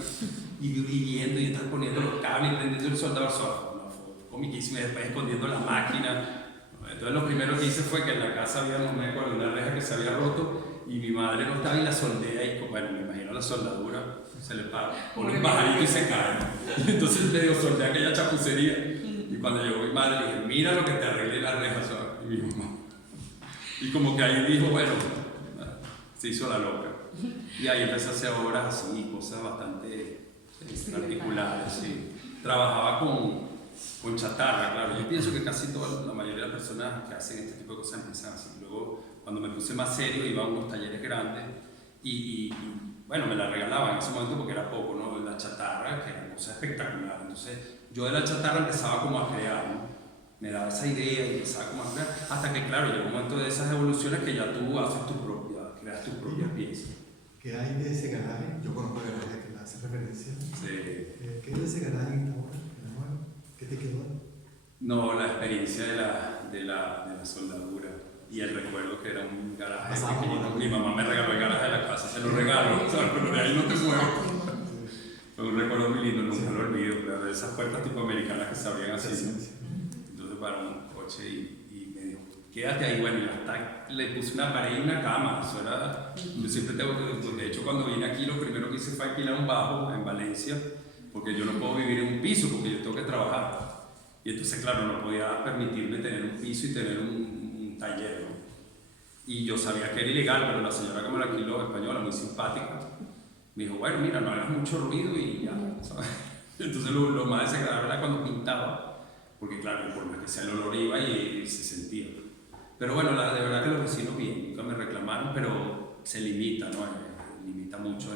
Y viendo y están poniendo los cables y prendiendo el soldador solo. Comiquísimo, y después escondiendo la máquina. Entonces lo primero que hice fue que en la casa había, no me acuerdo, una reja que se había roto y mi madre no estaba y la soldea y, bueno, me imagino la soldadura, se le pone un pajarito y se cae. Y entonces medio soldea aquella chapucería. Y cuando llegó mi madre le dije, mira lo que te arreglé la reja, ¿sabes? Y mi mamá. Y como que ahí dijo, bueno, se hizo la loca. Y ahí empecé a hacer obras así, cosas bastante particulares, sí. Trabajaba con chatarra, claro. Yo pienso que casi toda la mayoría de las personas que hacen este tipo de cosas empiezan así. Luego, cuando me puse más serio, iba a unos talleres grandes y bueno, me la regalaban en ese momento porque era poco, ¿no? La chatarra, que era una cosa espectacular. Entonces, yo de la chatarra empezaba como a crear, ¿no? Me daba esa idea y empezaba como a crear, hasta que, claro, llegó un momento de esas evoluciones que ya tú haces creas tus propias piezas. ¿Qué hay de ese garaje? Yo conozco el garaje que le hace referencia. Sí. ¿Qué hay de ese garaje en Itaúna? ¿Qué te quedó? No, la experiencia de la soldadura y el recuerdo que era un garaje pequeñito. Mi mamá me regaló el garaje de la casa, se lo regalo, ¿sabes? Pero de ahí no te mueves. Fue un recuerdo muy lindo, nunca lo olvido, pero de esas puertas tipo americanas que se abrían así. Entonces para un coche y me dijo, quédate ahí, bueno, y hasta le puse una pared y una cama. Eso era, yo siempre tengo que, de hecho cuando vine aquí lo primero que hice fue alquilar un bajo en Valencia, porque yo no puedo vivir en un piso, porque yo tengo que trabajar. Y entonces, claro, no podía permitirme tener un piso y tener un taller, ¿no? Y yo sabía que era ilegal, pero la señora que me lo alquiló, española, muy simpática, me dijo, bueno, mira, no hagas mucho ruido y ya, ¿sabes? Entonces lo más desagradable era cuando pintaba, porque claro, por más que sea el olor iba y se sentía. Pero bueno, de verdad que los vecinos bien, nunca me reclamaron, pero se limita, ¿no? Limita mucho.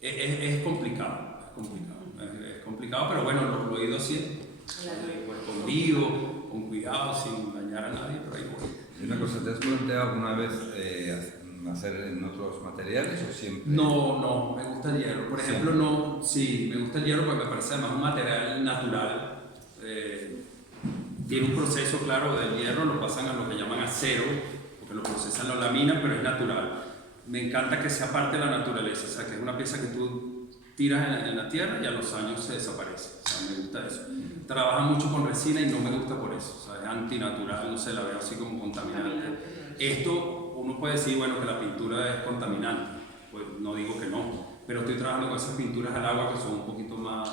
Es complicado, es complicado, pero bueno, lo he ido haciendo. Escondido, con cuidado, sin dañar a nadie, pero ahí voy. ¿Y una cosa, te has planteado alguna vez hacer en otros materiales o siempre? No, me gusta el hierro. Por ejemplo, me gusta el hierro porque me parece además un material natural. Tiene un proceso, claro, del hierro, lo pasan a lo que llaman acero, porque lo procesan, lo laminan, pero es natural. Me encanta que sea parte de la naturaleza, o sea, que es una pieza que tú tiras en la tierra y a los años se desaparece. O sea, me gusta eso. Trabaja mucho con resina y no me gusta por eso. O sea, es antinatural, no sé, la veo así como contaminante. Esto, uno puede decir, bueno, que la pintura es contaminante. Pues no digo que no, pero estoy trabajando con esas pinturas al agua que son un poquito más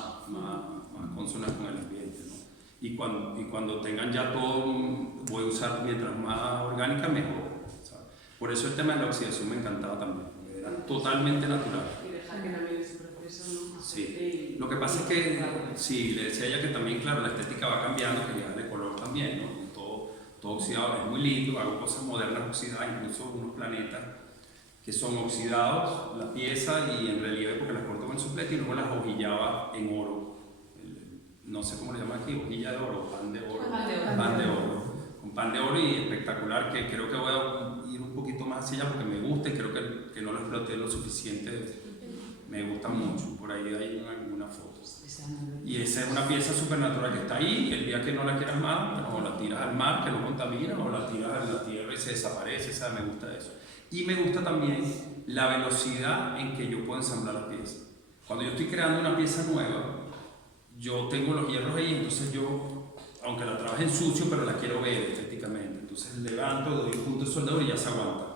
consonan con el ambiente, ¿no? Y cuando tengan ya todo, voy a usar mientras más orgánica mejor, ¿sabes? Por eso el tema de la oxidación me encantaba también, era totalmente natural. Y dejar que también ese proceso, ¿no? Sí, lo que pasa es que, sí, le decía a ella que también, claro, la estética va cambiando, que ya de color también, ¿no? Todo oxidado es muy lindo, hago cosas modernas oxidadas, incluso unos planetas que son oxidados, la pieza y en relieve porque las corto con el suplete y luego las hojillaba en oro. No sé cómo le llaman aquí, hojilla de oro, pan de oro. Pan de oro. Con pan de oro y espectacular, que creo que voy a ir un poquito más hacia allá porque me gusta y creo que no lo exploté lo suficiente. Me gusta mucho, por ahí hay algunas fotos. Y esa es una pieza súper natural que está ahí, y el día que no la quieras más, o la tiras al mar, que no contamina, o la tiras en la tierra y se desaparece, ¿sabes? Me gusta eso. Y me gusta también la velocidad en que yo puedo ensamblar la pieza. Cuando yo estoy creando una pieza nueva, yo tengo los hierros ahí, entonces yo, aunque la trabaje en sucio, pero la quiero ver estéticamente. Entonces levanto, doy un punto de soldadura y ya se aguanta.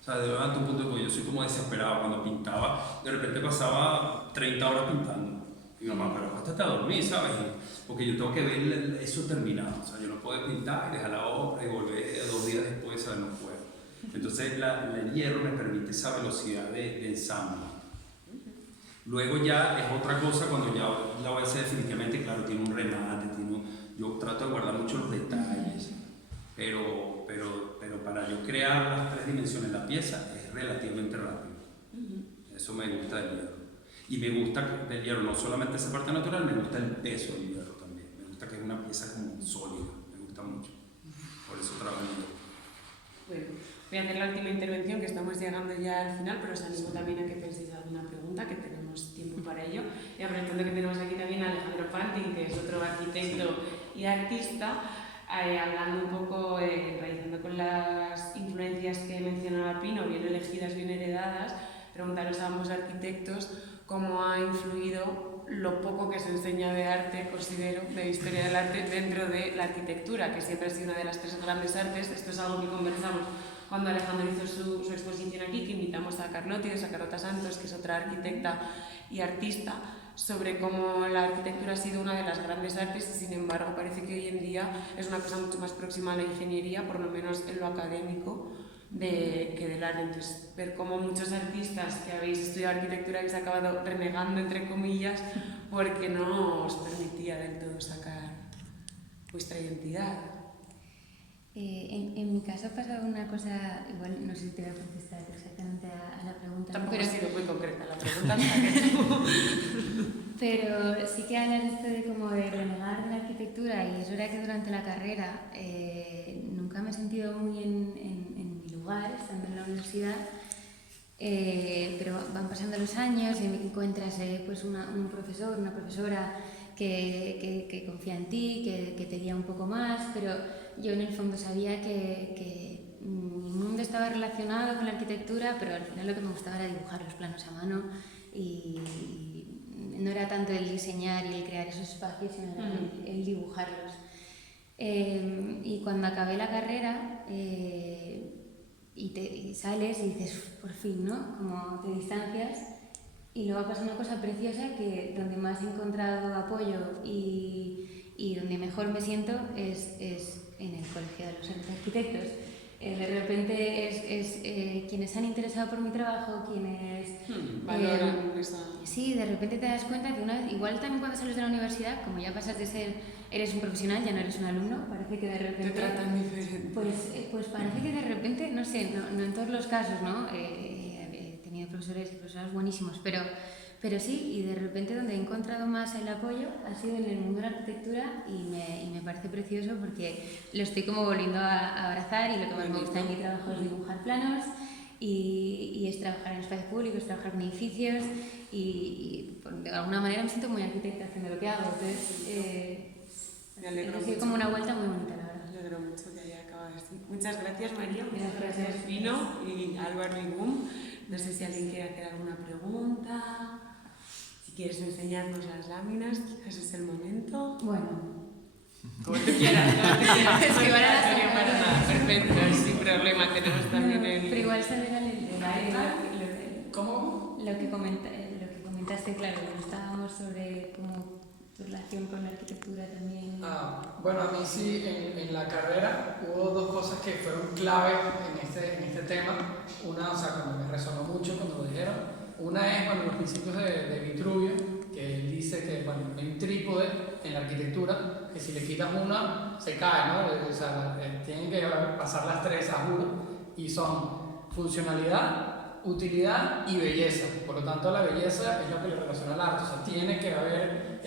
O sea, de levanto un punto de yo soy como desesperado. Cuando pintaba, de repente pasaba 30 horas pintando. Y mi mamá, pero acuéstate a dormir, ¿sabes? Porque yo tengo que ver eso terminado. O sea, yo no puedo pintar y dejar la obra y volver 2 días después, ¿sabes? No puedo. Entonces el hierro me permite esa velocidad de ensamble. Luego ya es otra cosa cuando ya la voy a hacer definitivamente, claro, tiene un remate, yo trato de guardar mucho los detalles, pero para yo crear las 3 dimensiones de la pieza es relativamente rápido. Eso me gusta del hierro. Y me gusta del hierro, no solamente esa parte natural, me gusta el peso del hierro también. Me gusta que es una pieza como sólida, me gusta mucho. Por eso trabajo en hierro. Bueno, voy a hacer la última intervención, que estamos llegando ya al final, pero os animo también a que penséis alguna pregunta, que tenemos tiempo para ello. Y aprovechando que tenemos aquí también a Alejandro Pantin, que es otro arquitecto y artista, hablando un poco, realizando con las influencias que mencionaba Pino, bien elegidas, bien heredadas, preguntaros a ambos arquitectos cómo ha influido lo poco que se enseña de arte, considero, de historia del arte, dentro de la arquitectura, que siempre ha sido una de las 3 grandes artes. Esto es algo que conversamos cuando Alejandro hizo su exposición aquí, que invitamos a Carlotti, a Carlota Santos, que es otra arquitecta y artista, sobre cómo la arquitectura ha sido una de las grandes artes y sin embargo parece que hoy en día es una cosa mucho más próxima a la ingeniería, por lo menos en lo académico, que del arte. Entonces, ver cómo muchos artistas que habéis estudiado arquitectura habéis acabado renegando, entre comillas, porque no os permitía del todo sacar vuestra identidad. En mi caso ha pasado una cosa, igual no sé si te voy a contestar exactamente a la pregunta. Tampoco pero ha sido muy concreta la pregunta. Pero sí que hablas esto de como de renegar de la arquitectura, y es verdad que durante la carrera nunca me he sentido muy en mi lugar, estando en la universidad, pero van pasando los años y me encuentras pues un profesor, una profesora que confía en ti, que te guía un poco más, pero yo en el fondo sabía que mi mundo estaba relacionado con la arquitectura, pero al final lo que me gustaba era dibujar los planos a mano y no era tanto el diseñar y el crear esos espacios, sino era el dibujarlos. Y cuando acabé la carrera y sales y dices, por fin, ¿no? Como te distancias, y luego pasa una cosa preciosa, que donde más he encontrado apoyo y donde mejor me siento es en el Colegio de los Arquitectos. De repente es quienes se han interesado por mi trabajo, quienes valoran esa... Sí, de repente te das cuenta que igual también cuando sales de la universidad, como ya pasas de ser, eres un profesional, ya no eres un alumno, parece que de repente... Te tratan diferente. Pues parece que de repente, no sé, no en todos los casos, ¿no? He tenido profesores y profesoras buenísimos, pero sí, y de repente donde he encontrado más el apoyo ha sido en el mundo de la arquitectura, y me parece precioso porque lo estoy como volviendo a abrazar, y lo que más me gusta en mi trabajo es dibujar planos y es trabajar en espacios públicos, trabajar en edificios y de alguna manera me siento muy arquitecta haciendo lo que hago. Entonces, me alegro ha sido mucho. como una vuelta muy bonita, la verdad. Me alegro mucho que haya acabado así. Muchas gracias, María. Muchas Gracias. gracias, Pino y Álvaro y Boom. No sé si alguien quiere hacer alguna pregunta. Si quieres enseñarnos las láminas, quizás es el momento. Bueno. Como tú quieras, como tú quieras. Es que igual ahora no para nada. Perfecto, sin problema. Tenemos también el... Pero igual se verá ¿Cómo? lo que comentaste, claro, cuando estábamos sobre cómo tu relación con la arquitectura también. Bueno, a mí sí, en la carrera hubo dos cosas que fueron clave en este tema. Una, o sea, cuando me resonó mucho cuando lo dijeron. Una es, bueno, los principios de Vitruvio, que él dice que, bueno, hay un trípode en la arquitectura, que si le quitas una, se cae, ¿no? O sea, tienen que pasar las tres, a juro, y son funcionalidad, utilidad y belleza. Por lo tanto, la belleza es lo que le relaciona al arte. O sea, tiene que haber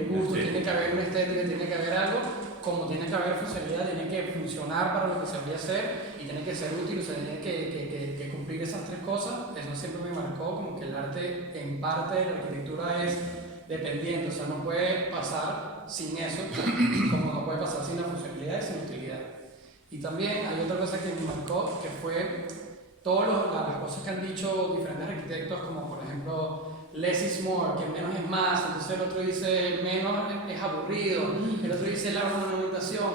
un gusto, tiene que haber una estética, tiene que haber algo, como tiene que haber funcionalidad, tiene que funcionar para lo que se vaya a hacer y tiene que ser útil, o sea, tiene que cumplir esas tres cosas. Eso siempre me marcó como que el arte en parte de la arquitectura es dependiente, o sea, no puede pasar sin eso, como no puede pasar sin la funcionalidad y sin utilidad. Y también hay otra cosa que me marcó, que fue todas las cosas que han dicho diferentes arquitectos, como por ejemplo less is more, que menos es más. Entonces el otro dice menos es aburrido, el otro dice la ornamentación,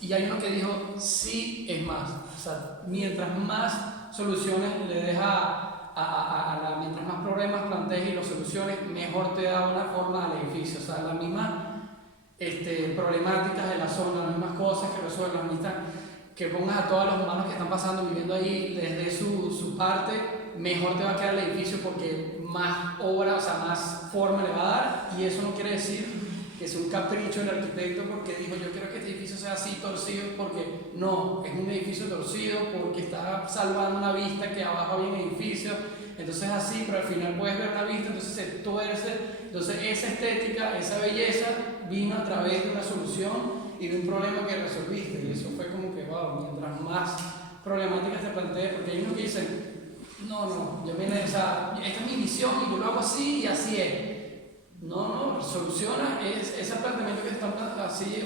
y hay uno que dijo sí es más. O sea, mientras más soluciones le deja mientras más problemas plantees y los soluciones, mejor te da una forma al edificio. O sea, las mismas problemáticas de la zona, las mismas cosas que resuelven, las mismas que pongas a todos los humanos que están pasando, viviendo ahí desde su parte, mejor te va a quedar el edificio porque más obra, o sea, más forma le va a dar. Y eso no quiere decir que sea un capricho del arquitecto porque dijo yo quiero que este edificio sea así torcido, porque no, es un edificio torcido porque está salvando una vista que abajo hay un edificio, entonces es así, pero al final puedes ver una vista, entonces se tuerce. Entonces esa estética, esa belleza vino a través de una solución y de un problema que resolviste, y eso fue como que wow, mientras más problemáticas te plantees, porque hay unos que dicen no, yo vine, o sea, esta es mi visión y yo lo hago así y así es. No, soluciona ese planteamiento que están así,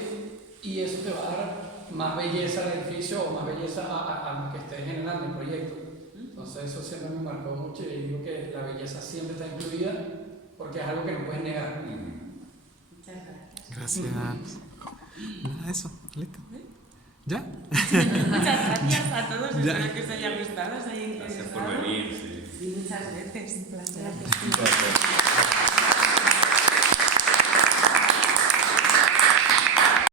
y eso te va a dar más belleza al edificio o más belleza a lo que estés generando el proyecto. Entonces eso siempre me marcó mucho y digo que la belleza siempre está incluida porque es algo que no puedes negar. Muchas gracias. Gracias. Nada, eso, listo. ¿Ya? Muchas gracias a todos, Ya. espero que os haya gustado, os haya interesado. Gracias por venir. Sí. Y muchas veces, un placer. Gracias. Un placer.